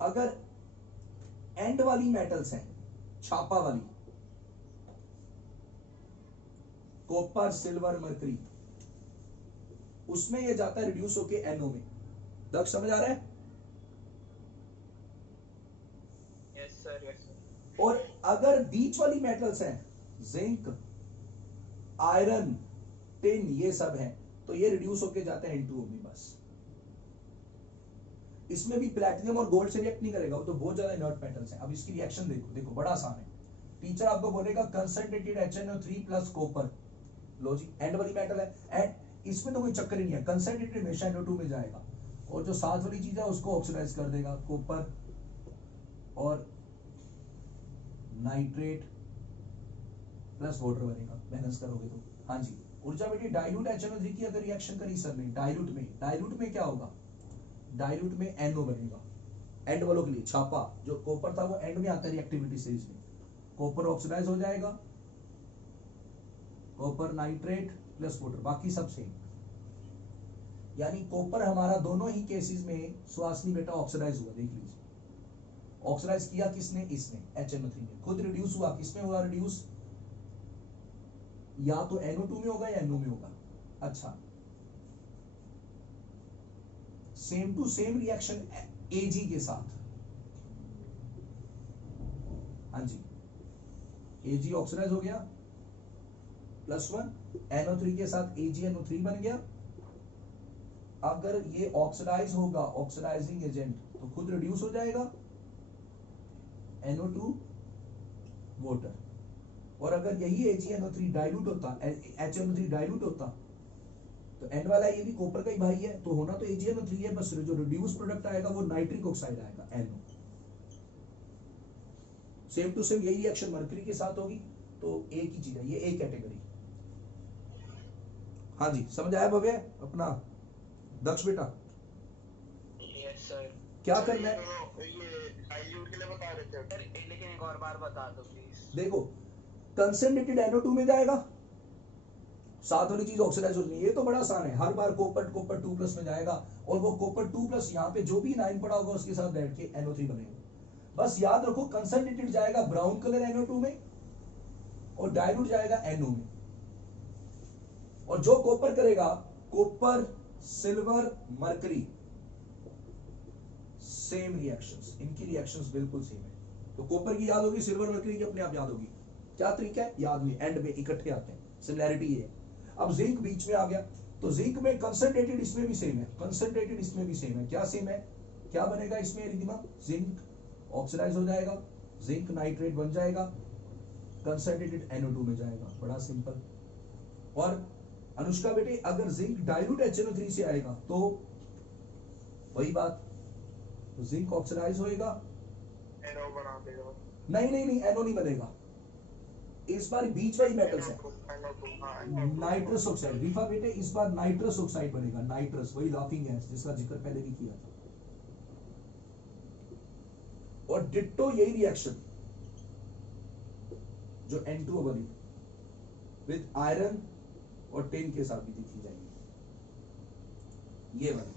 अगर एंड वाली मेटल्स हैं, छापा वाली, कॉपर, सिल्वर, मरकरी, उसमें ये जाता है रिड्यूस होके NO में। दक्ष समझ आ रहा है? Yes sir. और अगर बीच वाली मेटल्स हैं, जिंक, आयरन, टिन, ये सब हैं, तो ये रिड्यूस होके जाते हैं N2O में बस। इसमें भी प्लैटिनम और गोल्ड से रिएक्ट नहीं करेगा, वो तो बहुत ज्यादा इनर्ट मेटल्स हैं। अब इसकी रिएक्शन देखो बड़ा आसान है। टीचर आपको बोलेगा कंसंट्रेटेड HNO3 प्लस कॉपर, लो जी एंड वाली मेटल है, एंड इसमें तो कोई चक्कर ही नहीं है, कंसंट्रेटेड हमेशा NO2 में जाएगा, और जो साथ वाली चीज है उसको ऑक्सीडाइज कर देगा, कॉपर और नाइट्रेट प्लस वाटर बनेगा, बैलेंस करोगे तो। हाँ जी, ऊर्जा बेटी डाइल्यूट HNO3 की अगर रिएक्शन करी सर ने, डाइल्यूट में क्या होगा, डाइल्यूट में NO बनेगा, एंड वालों के लिए छापा, जो कॉपर था वो एंड में आता है रिएक्टिविटी स्टेज में, कॉपर ऑक्सीडाइज हो जाएगा, कॉपर नाइट्रेट प्लस वाटर, बाकी सब सेम। यानी कॉपर हमारा दोनों ही केसेस में सुहासनी बेटा ऑक्सीडाइज हुआ, देख लीजिए ऑक्सीडाइज किया किसने, इसने, HNO3 ने। खुद रिड्यूस हुआ, किसमें हुआ रिड्यूस, या तो NO2 में होगा या NO में होगा। अच्छा, same to same reaction Ag के साथ, हाँ जी, Ag ऑक्सीडाइज हो गया, +1, NO3 के साथ AgNO3 बन गया। अगर ये ऑक्सीडाइज होगा, ऑक्सीडाइजिंग एजेंट, तो खुद रिड्यूस हो जाएगा, NO2 वाटर। और अगर यही AgNO3 डाइल्यूट होता, HNO3 डाइल्यूट होता, तो N वाला ये भी कॉपर का ही भाई है, तो होना तो AgNO3 है, बस जो रिड्यूस प्रोडक्ट आएगा वो नाइट्रिक ऑक्साइड आएगा, NO। सेम टू सेम यही रिएक्शन मर्करी के साथ होगी, तो एक ही चीज है, ये एक कैटेगरी। हाँ जी, समझ आया भव्य अपना दक्ष बेटा? Yes sir. क्या करना है? ये डाइल्यूट के लिए बता रहे थे। सर लेकिन एक और बार बता दो प्लीज। देखो, कंसंट्रेटेड NO2 में जाएगा, साथ वाली चीज ऑक्सीडाइज हो जाएगी, ये तो बड़ा आसान है, हर बार कॉपर 2+ में जाएगा, और वो कॉपर 2+ यहाँ पे जो भी 9 पड़ा होगा उसके साथ बैठ के NO3 बनेगा। बस याद रखो, कंसंट्रेटेड जाएगा ब्राउन कलर NO2 में, और डाइल्यूट जाएगा NO में। और जो कॉपर करेगा, copper, silver, mercury, same reactions, इनकी रिएक्शंस बिल्कुल सेम है। तो कॉपर की याद होगी, सिल्वर, मरकरी की अपने आप याद होगी। क्या तरीका है याद में? एंड में इकट्ठे आते हैं, सिमिलैरिटी ये है। अब जिंक बीच में आ गया, तो जिंक में कंसंट्रेटेड इसमें भी सेम है, कंसंट्रेटेड इसमें भी सेम है। क्या सेम है? क्या बनेगा इसमें रिद्धिमा? जिंक ऑक्सीडाइज हो जाएगा, जिंक नाइट्रेट बन जाएगा, कंसंट्रेटेड NO2 में जाएगा, बड़ा सिंपल। और अनुष्का बेटे, अगर जिंक डाइल्यूट HNO3 से आएगा तो वही बात, तो जिंक ऑक्सीडाइज होएगा, NO बना देगा। नहीं NO नहीं बनेगा, इस बार बीच वाली मेटल्स है, नाइट्रस ऑक्साइड। रिफा बेटे, इस बार नाइट्रस ऑक्साइड बनेगा, नाइट्रस, वही लाफिंग गैस जिसका जिक्र पहले भी किया था। और डिट्टो यही रिएक्शन जो N2O बनी विद आयरन और टिन के साथ भी देखी जाएगी, ये बने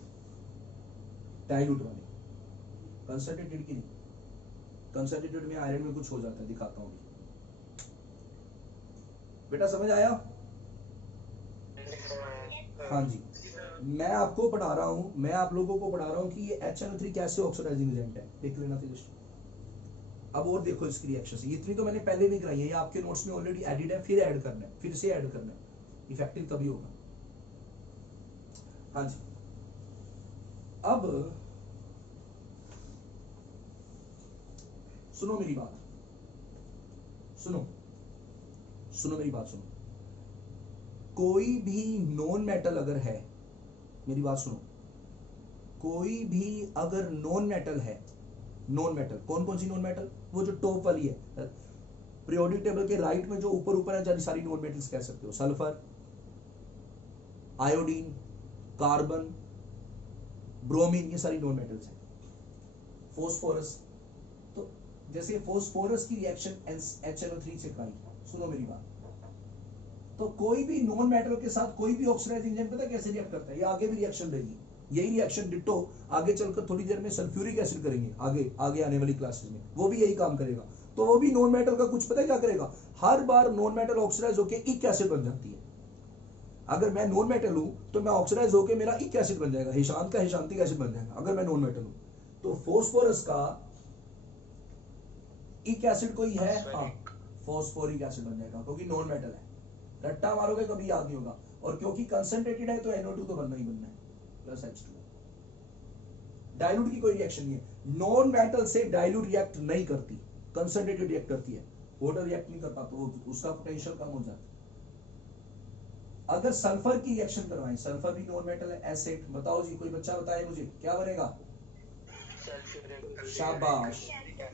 डाइल्यूट बने, कंसंट्रेटेड की नहीं। कंसंट्रेटेड में आयरन में कुछ हो जाता है, दिखाता हूं बेटा, समझ आया? हाँ जी, मैं आपको पढ़ा रहा हूं, मैं आप लोगों को पढ़ा रहा हूं कि ये HNO3 कैसे ऑक्सीडाइजिंग एजेंट है, देख लेना तेजस्वी। अब और देखो इसकी रिएक्शन से, इतनी तो मैंने पहले भी कराई है, ये आपके नोट्स में ऑलरेडी एडिड है, फिर ऐड करना है, फिर से ऐड करना है, इफेक्टिव तभी होगा। हाँ जी, अब सुनो मेरी बात, सुनो मेरी बात सुनो। कोई भी नॉन मेटल अगर है, मेरी बात सुनो, कोई भी अगर नॉन मेटल है, नॉन मेटल कौन कौन सी नॉन मेटल? वो जो टॉप वाली है, पीरियोडिक टेबल के राइट में जो ऊपर ऊपर है, सारी नॉन मेटल्स कह सकते हो, सल्फर, आयोडीन, कार्बन, ब्रोमीन, ये सारी नॉन मेटल्स हैं। फॉस्फोरस, तो जैसे फॉस्फोरस की रिएक्शन HNO3 से कराई, सुनो मेरी बात, तो कोई भी नॉन मेटल के साथ कोई भी ऑक्सीडाइजिंग एजेंट पता है कैसे रिएक्ट करता है? ये आगे भी रिएक्शन देगी, यही रिएक्शन डिट्टो आगे चलकर थोड़ी देर में सल्फ्यूरिक एसिड करेंगे, आगे आने वाली क्लासेस में वो भी यही काम करेगा। तो वो भी नॉन मेटल का कुछ पता है क्या करेगा? हर बार नॉन मेटल ऑक्सीडाइज होकर इक एसिड बन जाती है। अगर मैं नॉन मेटल हूं तो मैं ऑक्सीडाइज होकर मेरा इक एसिड बन जाएगा, हिशांत का हिशांतिक एसिड बन जाएगा अगर मैं नॉन मेटल हूं। तो फॉस्फोरस का इक एसिड कोई है, हाँ, फॉस्फोरिक एसिड बन जाएगा, क्योंकि नॉन मेटल है। रट्टा मारोगे कभी याद नहीं होगा, और क्योंकि कंसंट्रेटेड है तो NO2 तो बनना ही बनना है, प्लस H2। डाइल्यूट की कोई रिएक्शन नहीं है, नॉन मेटल से डाइल्यूट रिएक्ट नहीं करती, कंसंट्रेटेड रिएक्ट करती है, वाटर रिएक्ट नहीं करता, तो उसका पोटेंशियल कम हो जाता है। अगर सल्फर की रिएक्शन करवाएं, सल्फर भी नॉन मेटल है, एसिड, बताओ जी, कोई बच्चा बताए मुझे क्या बनेगा? शाबाश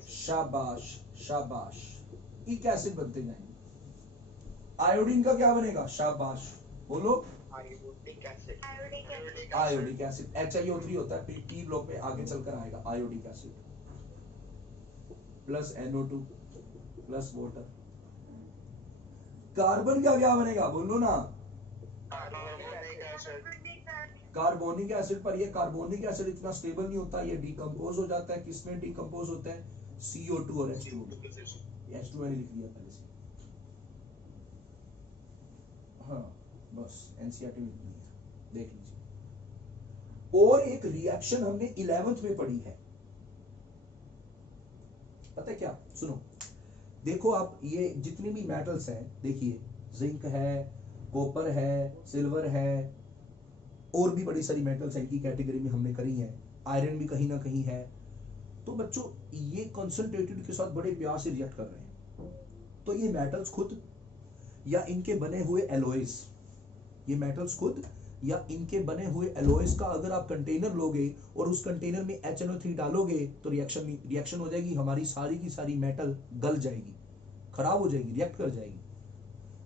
शाबाश शाबाश, इक एसिड बनते जाएंगे। आयोडीन का क्या बनेगा? शाबाश, बोलो। Iodic acid. Iodic acid HiO3 होता है, P ब्लॉक में आगे चलकर आएगा iodic acid, plus NO2 plus water. Carbon का क्या बनेगा? बोलो ना। कार्बोनिक एसिड पर, ये कार्बोनिक एसिड इतना स्टेबल नहीं होता, ये डिकम्पोज हो जाता है। किसमें डिकम्पोज होता है? CO2 और H2। H2 मैंने लिख दिया पहले से, हाँ बस NCERT में देख लीजिए। और एक रिएक्शन हमने 11th में पढ़ी है, पता है क्या? सुनो, देखो आप, ये जितने भी मेटल्स हैं, देखिए जिंक है, कॉपर है, सिल्वर है, और भी बड़ी सारी मेटल्स हैं, इनकी कैटेगरी में हमने करी है। आयरन भी कहीं ना कहीं है, तो बच्चों ये कंसंट्रेटेड के साथ बड़े प्यार से रिएक्ट कर रहे हैं। तो ये मेटल्स खुद या इनके बने हुए एलॉयज, ये मेटल्स खुद या इनके बने हुए एलॉयज का अगर आप कंटेनर लोगे और उस कंटेनर में HNO3 डालोगे तो रिएक्शन हो जाएगी, हमारी सारी की सारी मेटल गल जाएगी, खराब हो जाएगी, रिएक्ट कर जाएगी।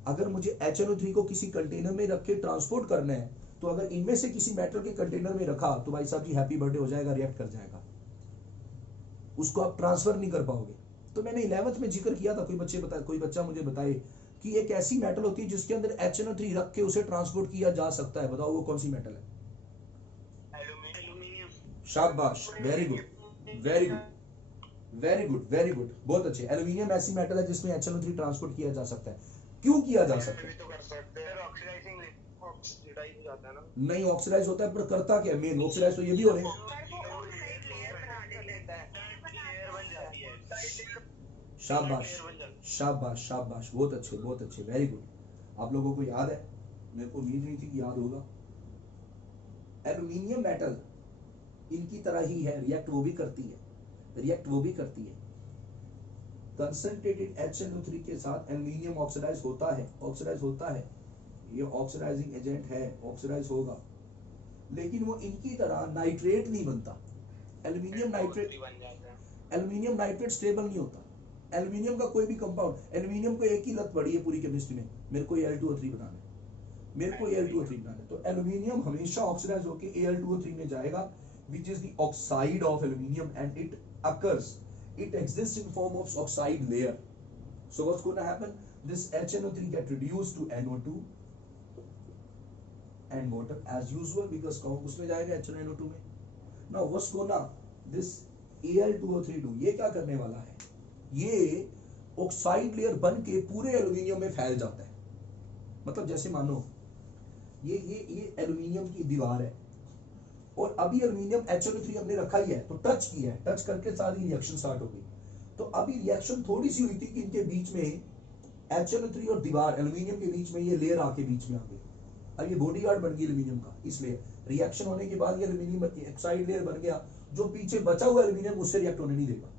अगर मुझे HNO3 को किसी कंटेनर में रख के ट्रांसपोर्ट करना है तो अगर इनमें से किसी मेटल के कंटेनर में रखा तो भाई साहब जी हैप्पी बर्थडे हो जाएगा, रिएक्ट कर जाएगा, उसको आप ट्रांसफर नहीं कर पाओगे। तो मैंने 11th में जिक्र किया था, कोई बच्चा मुझे बताए कि एक ऐसी मेटल होती है जिसके अंदर HNO3 रख के उसे ट्रांसपोर्ट किया जा सकता है, बताओ वो कौन सी मेटल है? एल्यूमिनियम। शाबाश, very good very good very good very good, बहुत अच्छे। एल्यूमिनियम ऐसी मेटल है जिसमें HNO3 ट्रांसपोर्ट किया जा सकता है। क्यों किया जा सकता है? तो कर सकते हैं। ऑक्सीडाइजिंग ऑक्सीडाइज हो जाता है ना। नहीं ऑक्सीडाइज होता है, पर करता क्या मेन? ऑक्सीडाइज तो ये भी हो रहे हैं। शाबाश शाबाश शाबाश, बहुत अच्छे वेरी गुड। आप लोगों को याद है, मेरे को उम्मीद नहीं थी कि याद होगा। एल्यूमिनियम मेटल इनकी तरह ही है, रिएक्ट वो भी करती है। कंसंट्रेटेड HNO3 के साथ एल्यूमिनियम ऑक्सीडाइज होता है, ये ऑक्सीडाइजिंग एजेंट है, ऑक्सीडाइज होगा, लेकिन वो इनकी तरह नाइट्रेट नहीं बनता। एल्यूमिनियम नाइट्रेट स्टेबल नहीं होता। एल्यूमिनियम का कोई भी कंपाउंड, एल्यूमिनियम को एक ही लत पड़ी है पूरी केमिस्ट्री में, मेरे को Al2O3 बनाना है, तो एल्यूमिनियम हमेशा ऑक्सीडाइज होकर Al2O3 में जाएगा, which is the oxide of aluminium, and it exists in form of oxide layer. So what's going to happen? This HNO3 get reduced to NO2 and water as usual, because उसमें जाएगा HNO2 में. Now what's gonna this Al2O3 do? ये क्या करने वाला है? ये oxide layer बन के पूरे एल्यूमिनियम में फैल जाता है। मतलब जैसे मानो ये एल्यूमिनियम की दीवार है और अभी एल्यूमिनियम HNO3 हमने रखा ही है, तो टच किया है, टच करके सारी रिएक्शन स्टार्ट हो गई। तो अभी रिएक्शन थोड़ी सी हुई थी कि इनके बीच में HNO3 और दीवार एल्यूमिनियम के बीच में ये लेयर आके बीच में आ गई। अब ये बॉडीगार्ड बन गई एल्यूमिनियम का, इसलिए रिएक्शन होने के बाद ये एल्यूमिनियम ऑक्साइड लेयर बन गया, जो पीछे बचा हुआ एल्यूमिनियम उससे रिएक्ट होने नहीं देगा।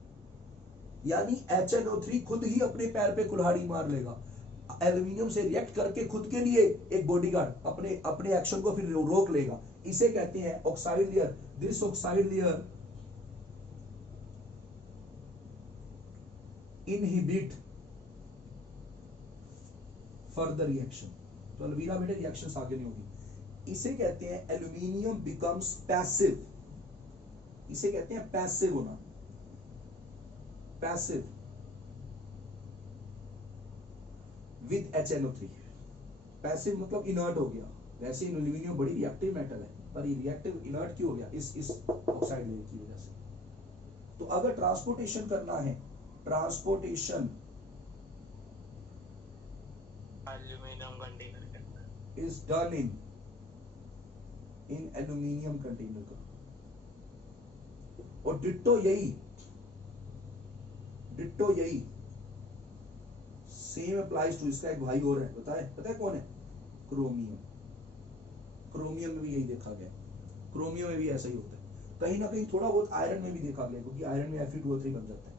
यानी HNO3 खुद ही अपने पैर पे कुल्हाड़ी मार लेगा, एल्यूमिनियम से रिएक्ट करके खुद के लिए एक बॉडीगार्ड अपने एक्शन को फिर रोक लेगा। इसे कहते हैं oxide layer. This oxide layer inhibit further reaction. तो अलवीरा बेटे रिएक्शंस आगे नहीं होगी। इसे कहते हैं एल्यूमिनियम बिकम्स पैसिव। इसे कहते हैं पैसिव होना, पैसिव विद HNO3। पैसिव मतलब इनर्ट हो गया। वैसे एल्यूमिनियम बड़ी रिएक्टिव मेटल है, पर ये रिएक्टिव इनर्ट क्यों हो गया? इस ऑक्साइड लेयर की वजह से। तो अगर ट्रांसपोर्टेशन करना है, transportation aluminium container is done in aluminium container का। और डिट्टो यही सेम अप्लाइज टू, इसका एक भाई और है, पता है कौन है? क्रोमियम में भी यही देखा गया। क्रोमियम में भी ऐसा ही होता है। कहीं ना कहीं थोड़ा बहुत आयरन में भी देखा गया, क्योंकि आयरन में Fe2O3 बन जाता है।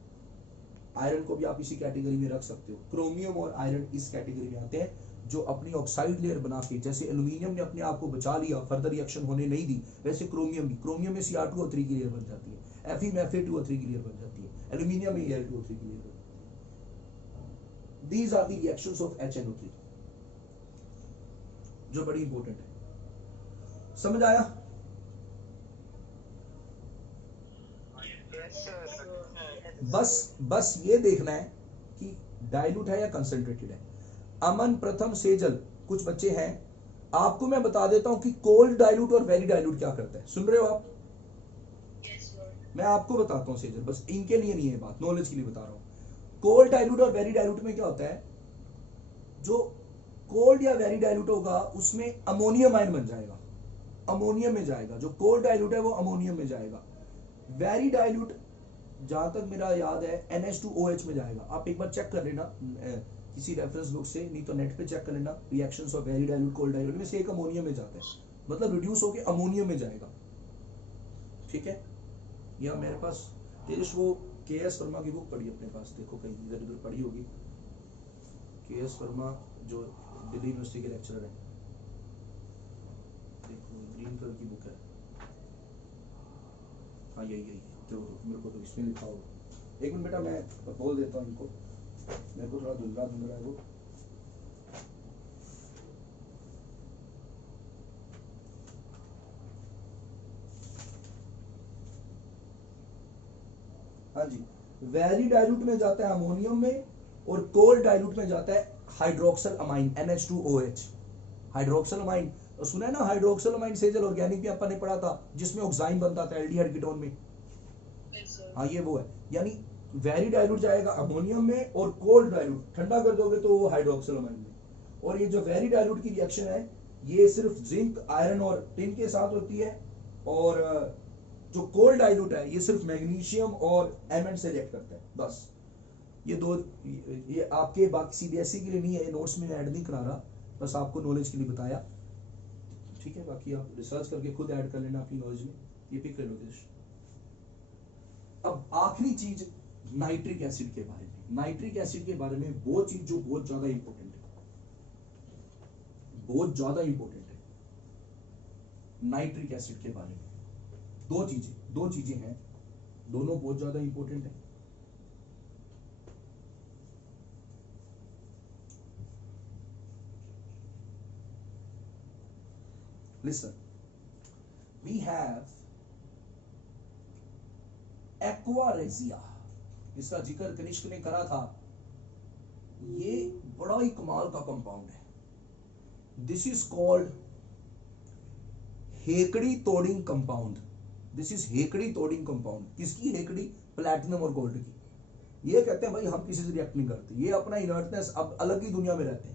आयरन को भी आप इसी कैटेगरी में रख सकते हो। क्रोमियम और आयरन इस कैटेगरी में आते हैं, जो अपनी ऑक्साइड लेयर बना के, जैसे एल्यूमिनियम ने अपने आप को बचा लिया, फर्दर रिएक्शन होने नहीं दी, वैसे क्रोमियम में Cr2O3 की लेयर बन जाती है, Fe में Fa2O3 की लेयर बन जाती है, एल्यूमिनियम में Al2O3 की लेयर बन जाती है। These are the reactions of HNO3, जो बड़ी इंपॉर्टेंट है। समझ आया? बस ये देखना है कि डाइल्यूट है या कंसंट्रेटेड है। अमन, प्रथम, सेजल, कुछ बच्चे हैं। आपको मैं बता देता हूं कि कोल्ड डाइल्यूट और वेरी डाइल्यूट क्या करता है। सुन रहे हो आप? मैं आपको बताता हूं सेजल, बस इनके लिए नहीं है बात, नॉलेज के लिए बता रहा हूं। कोल्ड डाइल्यूट और वेरी डाइल्यूट में क्या होता है? जो कोल्ड या वेरी डाइल्यूट होगा उसमें अमोनियम आयन बन जाएगा, अमोनियम में जाएगा। जो कोल्ड डाइल्यूट है वो अमोनियम में जाएगा। वेरी डाइल्यूट जहां तक मेरा याद है NH2OH में जाएगा। आप एक बार चेक कर लेना किसी रेफरेंस बुक से, नहीं तो नेट पे चेक कर लेना। Reactions of very dilute cold dilute में से एक अमोनियम में जाता है, मतलब रिड्यूस होकर अमोनियम में जाएगा। ठीक है? या मेरे पास तेजस वो के.एस. वर्मा की बुक पढ़ी अपने पास, देखो कहीं इधर उधर पढ़ी होगी। के.एस. वर्मा जो दिल्ली यूनिवर्सिटी के लेक्चरर हैं, देखो ग्रीन कलर की बुक है। हाँ यही जो मेरे को तो इसमें लिखा होगा। एक मिनट बेटा मैं बोल देता हूँ इनको, मेरे को थोड़ा धुंधला है वो। हाँ जी, वेरी डाइल्यूट में जाता है अमोनियम में और कोल्ड डाइल्यूट में जाता है hydroxyl amine NH2OH। Hydroxyl amine सुना है ना, हाइड्रोक्सल अमाइन सेजल ऑर्गेनिक में अपन ने पढ़ा था, जिसमें ऑक्साइन बनता था एल्डिहाइड कीटोन में। हाँ ये वो है, यानी वेरी डाइल्यूट जाएगा अमोनियम में और कोल्ड डाइल्यूट ठंडा कर दोगे तो वो हाइड्रोक्सल अमाइन में। और ये जो वेरी डाइल्यूट की रिएक्शन है ये सिर्फ जिंक, आयरन और टिन के साथ होती है, और जो कोल्ड डाइल्यूट है ये सिर्फ मैग्नीशियम और Mn से रिएक्ट करता है। बस ये दो, ये आपके बाकी CBSE के लिए नहीं है, ये नोट्स में ऐड नहीं करा रहा, बस आपको नॉलेज के लिए बताया, ठीक है। बाकी आप रिसर्च करके खुद ऐड कर लेना अपनी नॉलेज में, ये पिक कर लो। अब आखिरी चीज नाइट्रिक एसिड के बारे में। नाइट्रिक एसिड के बारे में वो चीज जो बहुत ज्यादा इंपॉर्टेंट है, बहुत ज्यादा इंपॉर्टेंट है नाइट्रिक एसिड के बारे में। दो चीजें हैं, दोनों बहुत ज्यादा इंपॉर्टेंट है। Listen, we have एक्वारेजिया, इसका जिक्र कनिष्क ने करा था। ये बड़ा ही कमाल का कंपाउंड है। दिस इज कॉल्ड हेकड़ी तोड़िंग कंपाउंड। दिस इज हेकड़ी तोड़िंग कंपाउंड। किसकी हेकड़ी? प्लैटिनम और गोल्ड की। ये कहते हैं भाई हम किसी से रिएक्ट नहीं करते, ये अपना इनर्टनेस अब अलग ही दुनिया में रहते हैं।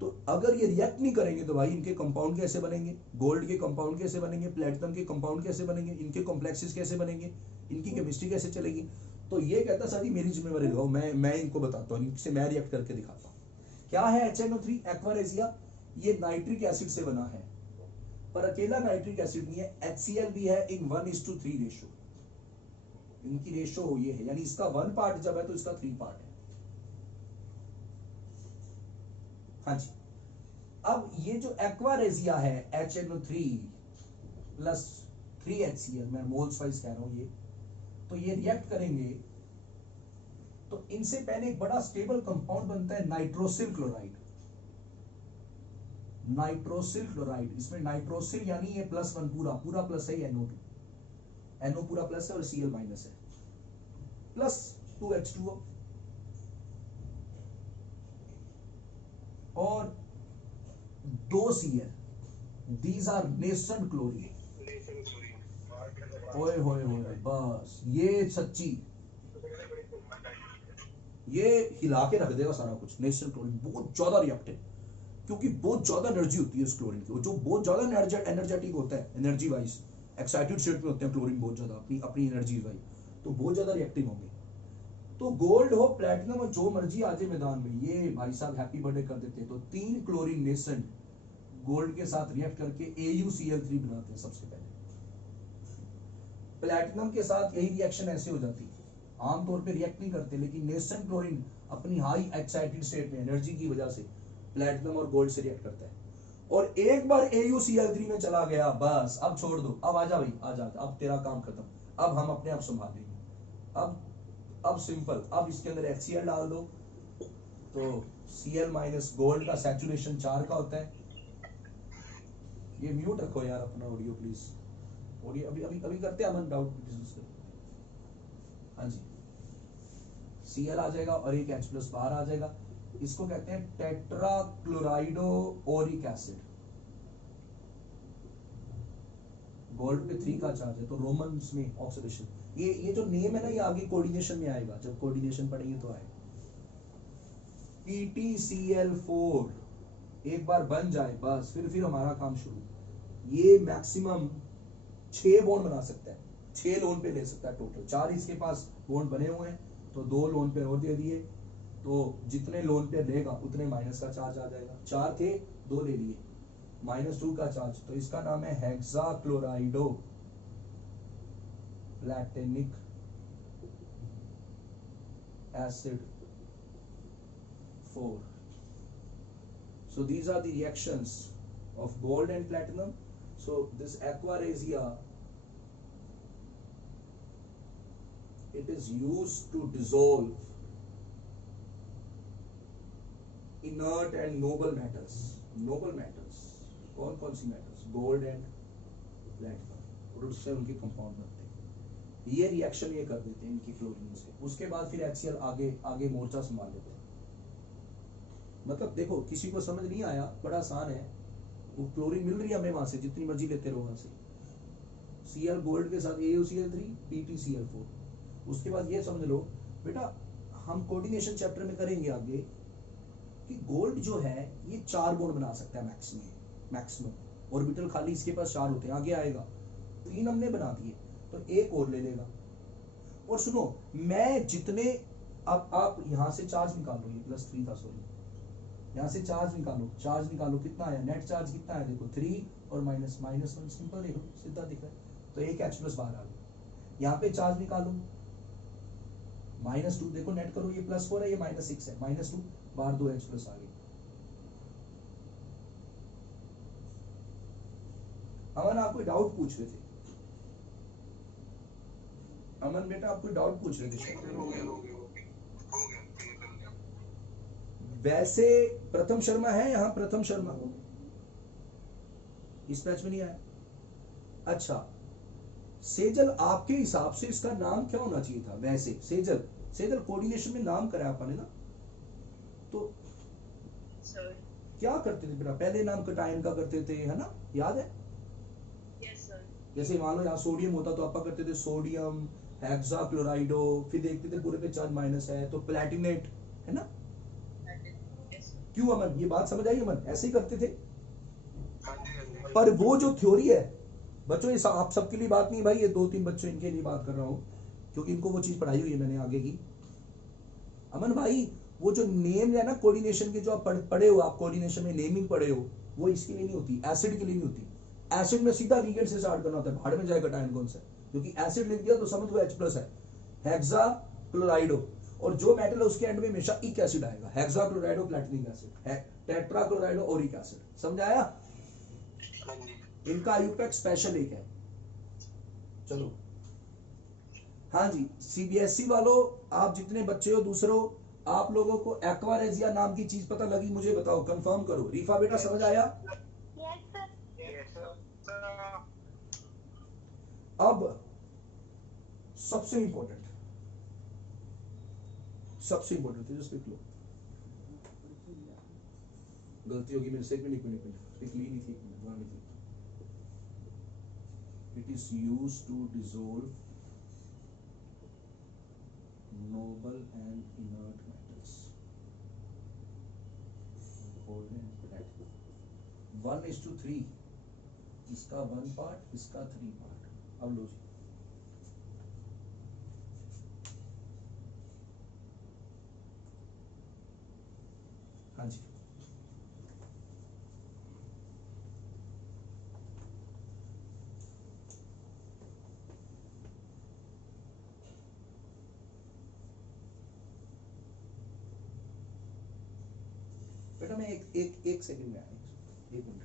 तो अगर ये रिएक्ट नहीं करेंगे तो भाई इनके कंपाउंड कैसे बनेंगे? गोल्ड के कंपाउंड कैसे बनेंगे? प्लैटिनम के कंपाउंड कैसे बनेंगे? इनके कॉम्प्लेक्सेस कैसे बनेंगे? इनकी केमिस्ट्री कैसे चलेगी? तो ये कहता सर मेरी जिम्मेवारी लो, मैं इनको बताता हूँ, इनसे मैं रिएक्ट करके दिखाता हूँ। क्या है HNO3 एक्वारेजिया? ये नाइट्रिक एसिड से बना है, पर अकेला नाइट्रिक एसिड नहीं है, HCl भी है इन 1:3 रेशो। इनकी रेशो ये है, यानी इसका 1 पार्ट जब है तो इसका 3 पार्ट है। हाँ जी, अब ये जो एक्वारेजिया है HNO3 प्लस 3HCl, मैं मोल्स वाइज कह रहा हूं ये, तो ये रिएक्ट करेंगे तो इनसे पहले एक बड़ा स्टेबल कंपाउंड बनता है नाइट्रोसिल क्लोराइड। नाइट्रोसिल क्लोराइड, इसमें नाइट्रोसिल यानी ये +1 पूरा प्लस है, NO2 NO पूरा प्लस है और Cl माइनस है, प्लस 2H2O और 2 Cl। These are nascent chlorine। ओए होए होए, बस ये सच्ची, ये हिला के रख देगा सारा कुछ। नेशनल क्लोरीन बहुत ज्यादा रिएक्टिव, क्योंकि बहुत ज्यादा एनर्जी होती है उस क्लोरीन की, जो बहुत ज्यादा एनर्जेटिक होता है, एनर्जी वाइज एक्साइटेड स्टेट में होते हैं क्लोरीन बहुत ज्यादा अपनी एनर्जी वाइज, तो बहुत ज्यादा रिएक्टिव होंगे। तो गोल्ड हो, प्लैटिनम हो, जो मर्जी आ जाए मैदान में, ये भाई साहब हैप्पी बर्थडे कर देते हैं। तो 3 क्लोरीन नेसेंट गोल्ड के साथ रिएक्ट करके AuCl3 बनाते हैं सबसे पहले। प्लैटिनम के साथ यही रिएक्शन ऐसे हो जाती है, आमतौर पे रिएक्ट नहीं करते, लेकिन नेसेंट क्लोरीन अपनी हाई एक्साइटेड स्टेट में एनर्जी की वजह से प्लैटिनम और गोल्ड से रिएक्ट करता है। और एक बार AuCl3 में चला गया, बस अब छोड़ दो, अब आजा भाई आजा, अब तेरा काम खत्म, अब हम अपने आप संभाल लेंगे। अब सिंपल, अब इसके अंदर HCl डाल दो, तो Cl माइनस गोल्ड का सैचुरेशन 4 का होता है। ये म्यूट रखो यार अपना ऑडियो प्लीज, ऑडियो अभी करते हैं अमन डाउट डिस्कस करते। हाँ जी, Cl आ जाएगा और एक H+ बाहर आ जाएगा। इसको कहते हैं टेट्रा क्लोराइडो ओरिक एसिड। गोल्ड पे 3 का चार्ज है, तो रोमन्स में ऑक्सीडेशन, ये जो नेम है ना, ये आगे कोऑर्डिनेशन में आएगा, जब कोऑर्डिनेशन पढ़ेंगे तो आएगा। PTCl4 एक बार बन जाए बस फिर हमारा काम शुरू। ये मैक्सिमम 6 बॉन्ड बना सकता है, 6 लोन पे ले सकता है टोटल। 4 इसके पास बॉन्ड बने हुए हैं, तो 2 लोन पे और दे दिए, तो जितने लोन पे लेगा उतने माइनस का चार्ज आ जाएगा। 4 थे, 2 ले लिए, -2 का चार्ज, तो इसका नाम है हेक्साक्लोराइडो प्लैटिनिक acid 4. So these are the reactions of gold and platinum. So this aqua regia, it is used to dissolve inert and noble metals. Noble metals कौन कौन सी metals? Gold and platinum, और उससे उनके कंपाउंड बनते हैं। ये रिएक्शन ये कर देते हैं इनकी क्लोरीन से। उसके बाद फिर HCl आगे मोर्चा संभाल लेते हैं। मतलब देखो, किसी को समझ नहीं आया, बड़ा आसान है। वो क्लोरीन मिल रही है हमें वहां से, जितनी मर्जी लेते रहो वहां से। Cl गोल्ड के साथ AuCl3 PtCl4। उसके बाद ये समझ लो बेटा, हम कोऑर्डिनेशन चैप्टर में करेंगे आगे कि गोल्ड जो है ये 4 बॉन्ड बना सकता है मैक्सिमम। ऑर्बिटल खाली इसके पास 4 होते हैं, आगे आएगा। 3 हमने बना दिए, तो एक और ले लेगा। और सुनो, मैं जितने, अब आप यहां से चार्ज निकालो, ये +3 था, सॉरी, यहाँ से चार्ज निकालो, कितना आया? नेट चार्ज कितना है? देखो 3 और -1, सिंपल देखो, सीधा दिख रहा है। तो एक H+ बाहर आ गया। यहाँ पे चार्ज निकालो, -2, देखो नेट करो, ये +4 है, ये -6 है, -2 बाहर, 2 H+ आ गए। अमन आप कोई डाउट पूछ रहे थे? अमन बेटा आप कोई डाउट पूछ रहे थे? हो गया। वैसे प्रथम शर्मा है यहाँ, प्रथम शर्मा इस मैच में नहीं आया। अच्छा, सेजल, आपके हिसाब से इसका नाम क्या होना चाहिए था? वैसे सेजल कोऑर्डिनेशन में नाम करा आपने ना, तो सर क्या करते थे बेटा? पहले नाम कटायन का करते थे, है ना, याद है? Yes sir. जैसे मान लो यहाँ सोडियम होता तो आप करते थे सोडियम हेक्साक्लोराइडो, फिर देखते थे पूरे पे चार्ज माइनस है तो प्लैटिनेट, है ना? क्यों अमन, ये बात समझ आई अमन? ऐसे ही करते थे। पर वो जो थ्योरी है बच्चों, ये आप सबके लिए बात नहीं भाई, ये 2-3 बच्चों इनके लिए बात कर रहा हूँ, क्योंकि इनको वो चीज पढ़ाई हुई है मैंने आगे की। अमन भाई, वो जो नेम है ना कोऑर्डिनेशन के, जो आप पढ़े हो, आप कोऑर्डिनेशन में नेमिंग पढ़े हो, वो इसके लिए नहीं होती, एसिड के लिए नहीं होती। एसिड में सीधा लिगेंड से स्टार्ट करना होता है, भाड़ में जाएगा टाइम कौन सा, क्योंकि एसिड लिख दिया तो समझ वो H+ है, हेक्साक्लोराइडो, और जो मेटल है उसके एंड में हमेशा इक एसिड आएगा, हेक्साक्लोराइडो प्लैटिनिक एसिड है, टेट्राक्लोराइडो ओरिक एसिड। समझ आया? इनका आयुपेक स्पेशल एक है। चलो, हाँ जी, CBSE वालों, आप जितने बच्चे हो दूसरों, आप लोगों को एक्वा रेजिया नाम की चीज पता लगी? मुझे बताओ, कंफर्म करो। रीफा बेटा समझ आया? अब सबसे इंपॉर्टेंट तेजस्वी लो, गलती होगी मेरे से, एक मिनट पिक ली नहीं थी, वहां नहीं थी। It is used to dissolve noble and inert metals, gold and platinum, 1:3, इसका 1 पार्ट, इसका 3 पार्ट। अब लो जी, हाँ जी, बेटा मैं एक सेकंड में आया, 1 मिनट।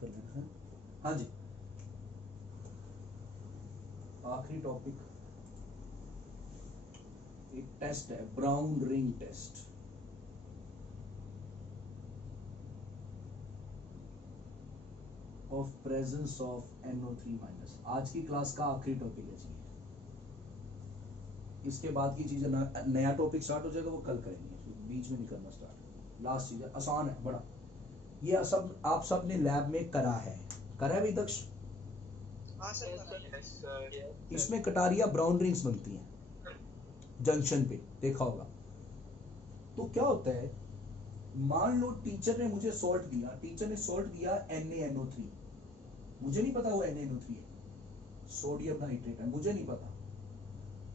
कर लेना है। हाँ जी, आखिरी टॉपिक एक टेस्ट है, brown ring test. Of presence of NO3-। आज की क्लास का आखिरी टॉपिक है जी। इसके बाद की चीजें नया टॉपिक स्टार्ट हो जाएगा, वो कल करेंगे, बीच में नहीं करना स्टार्ट। लास्ट चीज है, आसान है बड़ा, ये सब आप सब ने लैब में करा है भाई दक्ष? इसमें कटारिया ब्राउन रिंग्स बनती हैं जंक्शन पे, देखा होगा। तो क्या होता है, मान लो टीचर ने मुझे सॉल्ट दिया, टीचर ने सॉल्ट दिया NaNO3, मुझे नहीं पता वो NaNO3 है, सोडियम नाइट्रेट है, मुझे नहीं पता,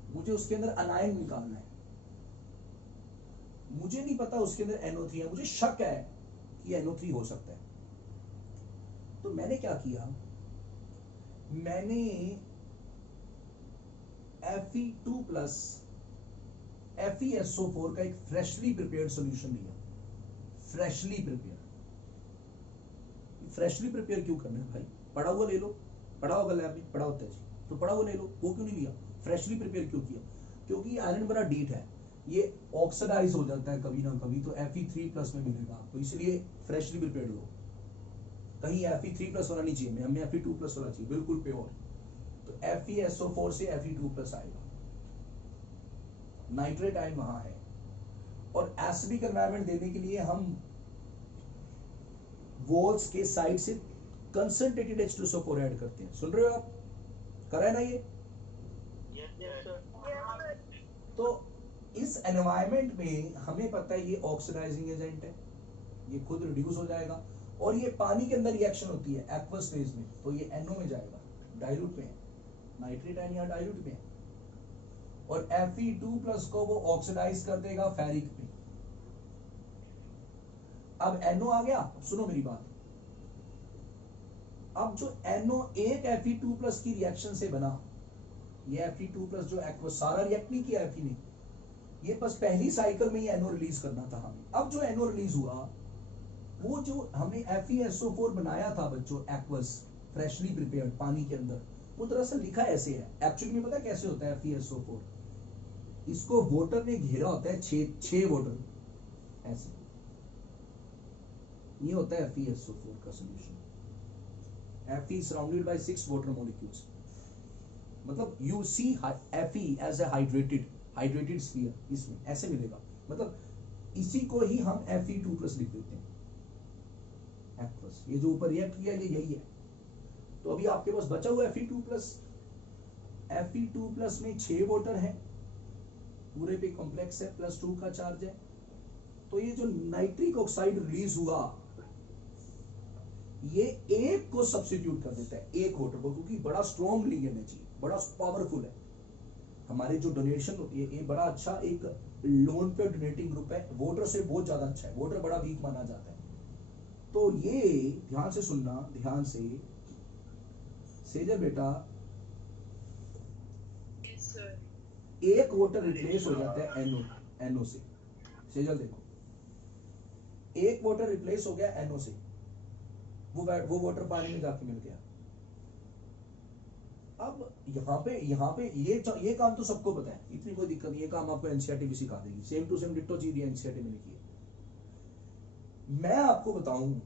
मुझे उसके अंदर अनायन निकालना है, मुझे नहीं पता उसके अंदर NO3 है, मुझे शक है कि NO3 हो सकता है। तो मैंने क्या किया, मैंने Fe2+ FeSO4 का एक फ्रेशली प्रिपेयर्ड सॉल्यूशन लिया। फ्रेशली प्रिपेयर क्यों करना है भाई? पढ़ा हुआ ले लो, पढ़ा होगा लैब में, पढ़ा होता है जी, तो पढ़ा हुआ ले लो, वो क्यों नहीं लिया? फ्रेशली प्रिपेयर क्यों किया? क्योंकि आयरन बड़ा डीट है, ये ऑक्सीडाइज हो जाता है कभी ना कभी, तो Fe3+ में मिलेगा आपको, इसलिए फ्रेशली प्रिपेयर्ड लो। कहीं Fe3+ वाला नहीं चाहिए, हमें Fe2+ वाला चाहिए, बिल्कुल प्योर। तो FeSO4 से Fe2+ आएगा, नाइट्रेट आयन वहां है। और एसिडिक एनवायरनमेंट देने के लिए हम वॉल्स के साइड से कंसंट्रेटेड H2SO4 ऐड करते हैं। सुन रहे हो आप? करा है ना ये? तो इस एनवायरनमेंट में हमें पता है ये ऑक्सीडाइजिंग एजेंट है, ये खुद रिड्यूस हो जाएगा, और ये पानी के अंदर रिएक्शन होती है एक्वस फेज में, तो ये NO में जाएगा, डाइल्यूट में है, नाइट्रेट आयन यहाँ डाइल्यूट में है, और Fe2+ को वो ऑक्सीडाइज कर देगा फेरिक में। अब NO आ गया, सुनो मेरी बात, अब जो NO एक Fe2+ की रिएक्शन से बना, ये Fe2+ जो एक्वस, सारा रिएक्ट नहीं किया Fe ने, ये बस पहली साइकिल में ये NO रिलीज करना था हमें। अब जो NO रिलीज हुआ, वो जो हमने FeSO4 बनाया था बच्चों, एक्वस फ्रेशली प्रिपेयर्ड पानी के अंदर, वो दरअसल लिखा ऐसे है, एक्चुअली में पता कैसे होता है FeSO4? इसको वाटर ने घेरा होता है, छह वाटर ऐसे, ये होता है FeSO4 का solution. Fe surrounded by 6 water molecules, मतलब you see Fe as a hydrated sphere, इसमें ऐसे मिलेगा, मतलब इसी को ही हम Fe2+ लिख देते हैं, एक्वस, ये जो ऊपर रिएक्ट किया ये यही है। तो अभी आपके पास बचा हुआ Fe2+, Fe2+ में 6 वाटर है, पूरे पे कॉम्प्लेक्स है, +2 का चार्ज है, तो ये जो नाइट्रिक ऑक्साइड रिलीज हुआ, ये एक को सब्स्टिट्यूट कर देता है, एक वाटर को, क्योंकि बड़ा स्ट्रॉन्ग लिगेंड है जी, बड़ा पावरफुल है। हमारे जो डोनेशन होती है, ये बड़ा अच्छा एक लोन पे डोनेटिंग ग्रुप है, वाटर से बहुत ज्यादा अच्छा है, वाटर बड़ा वीक माना जाता है। तो ये ध्यान से सुनना, ध्यान से सेजल बेटा, Yes, sir. एक वाटर रिप्लेस हो जाता है NO से। सेजल देखो, एक वाटर रिप्लेस हो गया NO से, वो वाटर पानी में जाके मिल गया। अब यहाँ पे ये काम तो सबको पता है, इतनी कोई दिक्कत नहीं, ये काम आपको एनसीईआरटी भी सिखा देगी, सेम टू सेम डिट्टो चीज एनसीईआरटी में लिखी है। मैं आपको बताऊं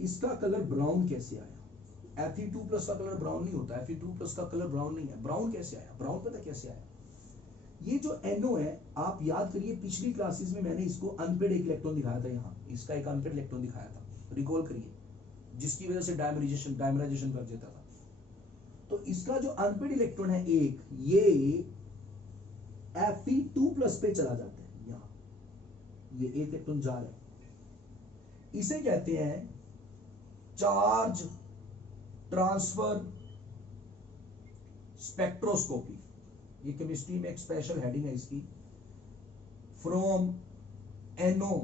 इसका कलर ब्राउन कैसे आया। Fe2+ का कलर ब्राउन नहीं होता, Fe2+ का कलर ब्राउन नहीं है। ब्राउन कैसे आया? ब्राउन पता कैसे आया? ये जो NO है, आप याद करिए पिछली क्लासेस में मैंने इसको अनपेड एक इलेक्ट्रॉन दिखाया था, यहाँ इसका एक अनपेड इलेक्ट्रॉन दिखाया था, रिकॉल करिए, जिसकी वजह से डायमराइजेशन कर देता था। तो इसका जो अनपेड इलेक्ट्रॉन है एक, ये Fe2+ पे चला जाता है, यहाँ ये एक इलेक्ट्रॉन जा रहा है, इसे कहते हैं चार्ज ट्रांसफर स्पेक्ट्रोस्कोपी। ये केमिस्ट्री में एक स्पेशल हेडिंग है इसकी, फ्रॉम NO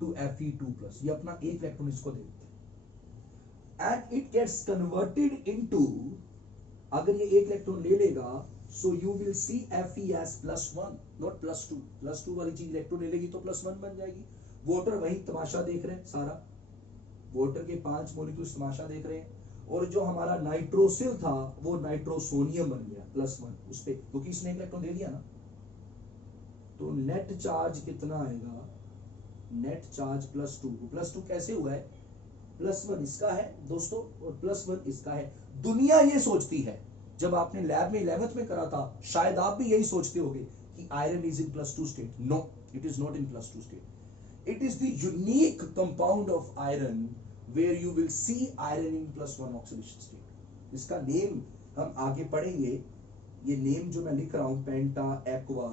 टू Fe2+। ये अपना एक इलेक्ट्रॉन इसको दे देते हैं, and it gets converted into, अगर ये एक इलेक्ट्रॉन ले लेगा, so you will see Fe as +1 not +2। +2 वाली चीज इलेक्ट्रॉन ले लेगी तो +1 बन जाएगी। वाटर वही तमाशा देख रहे हैं सारा, वाटर के 5 मॉलिक्यूल्स तमाशा देख रहे हैं, और जो हमारा नाइट्रोसिल था वो नाइट्रोसोनियम बन गया +1 उस पे, क्योंकि इसने इलेक्ट्रॉन दे दिया ना। तो नेट चार्ज कितना आएगा, नेट चार्ज +2 कैसे हुआ है, +1 इसका है दोस्तों और +1 इसका है। दुनिया ये सोचती है, जब आपने लैब में 11th में करा था शायद आप भी यही सोचते होगे कि iron is in +2 state. No, it is not in +2 state. It is the unique compound of iron where you will see iron in +1 oxidation state। इसका नेम हम आगे पढ़ेंगे, ये नेम जो मैं लिख रहा हूं पेंटा एक्वा,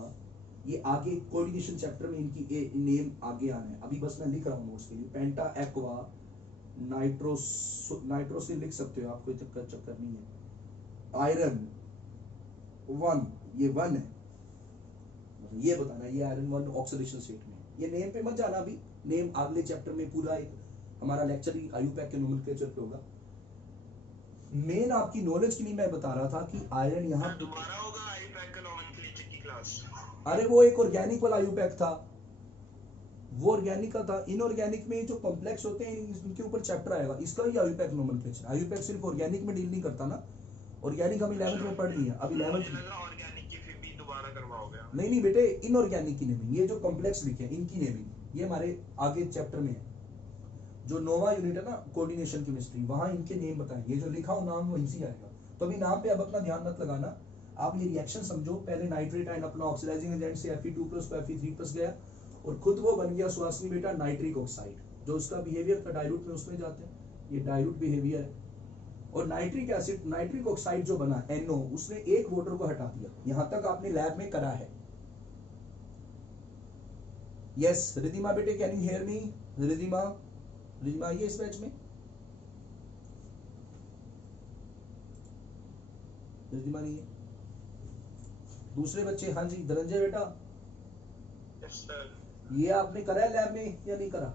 ये आगे कोऑर्डिनेशन चैप्टर में इनकी नेम आगे आना है, अभी बस मैं लिख रहा हूं नोट्स के लिए। पेंटा एक्वा नाइट्रोसिल लिख सकते हो आप, कोई चक्कर नहीं है। आयरन 1, ये 1 है, ये बताना ये आयरन 1 ऑक्सीडेशन स्टेट में। ये नेम पे मत जाना, अभी नेम अगले चैप्टर में पूरा एक हमारा लेक्चर ही आयुपैक के नोमेनक्लेचर पे होगा। मेन आपकी नॉलेज के लिए मैं बता रहा था कि आयरन यहाँ दोबारा होगा आयुपैक का नोमेनक्लेचर की क्लास। अरे वो एक ऑर्गेनिक वाला आयुपैक था, वो ऑर्गेनिक का था। इनऑर्गेनिक में जो कॉम्प्लेक्स होते हैं इनके ऊपर चैप्टर आएगा, इसका ही आयुपैक नोमेनक्लेचर। आयुपैक सिर्फ ऑर्गेनिक में डील नहीं करता ना, ऑर्गेनिक हम 11th में पढ़ लिए, अभी 11th ऑर्गेनिक की फिर भी दोबारा करवाओगे? नहीं बेटे, इनऑर्गेनिक की नेमिंग, ये जो कॉम्प्लेक्स लिखे हैं इनकी नेमिंग ये हमारे आगे चैप्टर में है। जो नोवा यूनिट है ना कोऑर्डिनेशन केमिस्ट्री, वहां इनके नेम बताएंगे, ये जो लिखा हो नाम वहीं से आएगा। तो अभी नाम पे अब अपना ध्यान मत लगाना, आप ये रिएक्शन समझो। पहले नाइट्रेट आयन अपना ऑक्सीडाइजिंग एजेंट से Fe2+ को Fe3+ गया और खुद वो बन गया सुहासिनी बेटा नाइट्रिक ऑक्साइड, जो उसका बिहेवियर का डाइल्यूट में उसमें जाते हैं, ये डाइल्यूट बिहेवियर है। और नाइट्रिक एसिड नाइट्रिक ऑक्साइड जो बना NO, उसने एक वाटर को हटा दिया। यहां तक आपने लैब में करा है। यस रिधिमा बेटे, can you hear me? Ridhima ये इस बैच में रिधिमा नहीं है, दूसरे बच्चे। हाँ जी धनंजय बेटा, यस सर। ये आपने करा है लैब में या नहीं करा?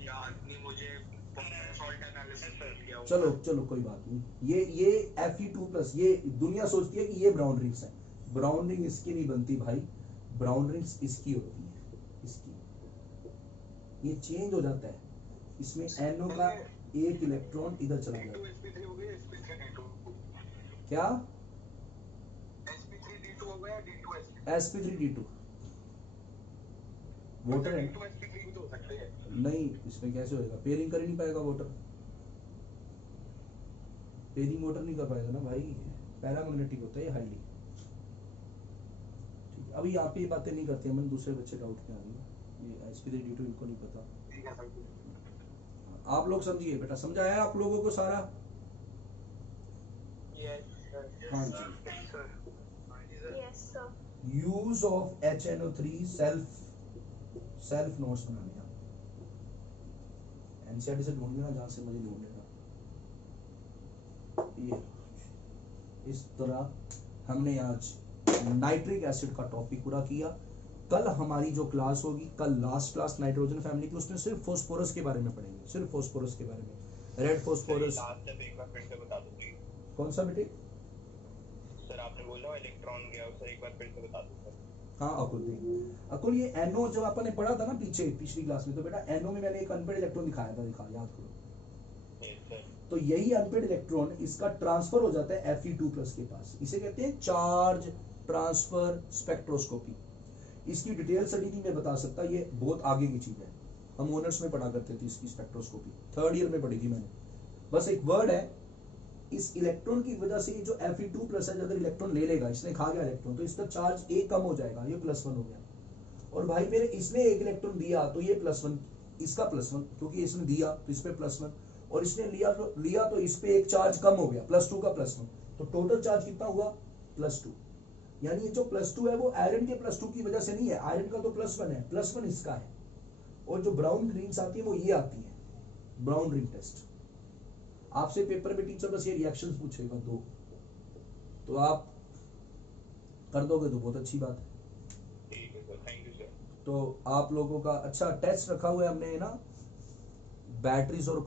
याद नहीं मुझे, सॉल्ट एनालिसिस कर लिया। चलो कोई बात नहीं। ये Fe2+, ये दुनिया सोचती है कि ये ब्राउन रिंग्स है। ब्राउन रिंग इसकी नहीं बनती भाई, ब्राउन रिंग्स इसकी होती है, इसकी। ये चेंज हो जाता है, इसमें NO का एक इलेक्ट्रॉन इधर चला जाता है। sp3 हो गया, sp3d2 क्या? sp3d2 हो गया, d2sp3 sp3d2 वाटर है d2sp3 भी तो हो सकते हैं। नहीं, इसमें कैसे होएगा? पेयरिंग कर ही नहीं पाएगा वाटर, पेयरिंग वाटर नहीं कर पाएगा ना भाई, पैरामैग्नेटिक होता है हाईली। ठीक है, अभी यहाँ पे ये बातें नहीं करते, मैंने दूसरे बच्चे डाउट में आ गए, ये sp3d2 इनको नहीं पता। ठीक है सर। आप लोग समझिए बेटा, समझाया आप लोगों को सारा? हाँ जी। Yes, sir. Use of HNO3 self notes बनाने का, एनसीईआरटी से ढूंढ लेना जहां से मुझे ढूंढने का। ये इस तरह हमने आज नाइट्रिक एसिड का टॉपिक पूरा किया। कल हमारी जो क्लास होगी, कल लास्ट क्लास नाइट्रोजन फैमिली की, उसमें सिर्फ फास्फोरस के बारे में पढ़ेंगे, सिर्फ फास्फोरस के बारे में। Red phosphorus. लास्ट स्टेप एक बार फिर से बता दो प्लीज। कौन सा बेटे? सर आपने बोला इलेक्ट्रॉन गया, उसे एक बार फिर से बता दो सर। हाँ अकुल, ये NO जब अपन ने पढ़ा था ना पिछली क्लास में, तो बेटा NO में मैंने एक अनपेड इलेक्ट्रॉन दिखाया था, याद करो। तो यही अनपेड इलेक्ट्रॉन इसका ट्रांसफर हो जाता है Fe2+ के पास, इसे कहते हैं चार्ज ट्रांसफर स्पेक्ट्रोस्कोपी। इसकी डिटेल स्टडी नहीं मैं बता सकता, ये बहुत आगे की चीज है, हम ऑनर्स में पढ़ा करते थे इसकी स्पेक्ट्रोस्कोपी, 3rd ईयर में पढ़ी थी मैंने। बस एक वर्ड है, इस इलेक्ट्रॉन की वजह से जो Fe2+ है, अगर इलेक्ट्रॉन ले लेगा, इसने खा गया इलेक्ट्रॉन, तो इसका चार्ज एक कम हो जाएगा, ये +1 हो गया। और भाई मेरे इसने एक इलेक्ट्रॉन दिया तो ये +1, इसका +1, क्योंकि इसने दिया तो इस पे +1, और इसने लिया तो इस पे एक चार्ज कम हो गया, +2 का +1, तो टोटल चार्ज कितना हुआ? +2। यानी ये जो +2 है वो आयरन के +2 की वजह से नहीं है, आयरन का तो +1 है, +1 इसका है। और जो ब्राउन रिंग्स आती है वो ये आती है, ब्राउन रिंग टेस्ट। आपसे पेपर में टीचर बस ये रिएक्शंस पूछेगा 2, तो आप कर दोगे तो बहुत अच्छी बात है। ठीक है सर, थैंक यू सर। तो आप लोगों का अच्छा टेस्ट रखा हुआ है हमने ना, बैटरीज और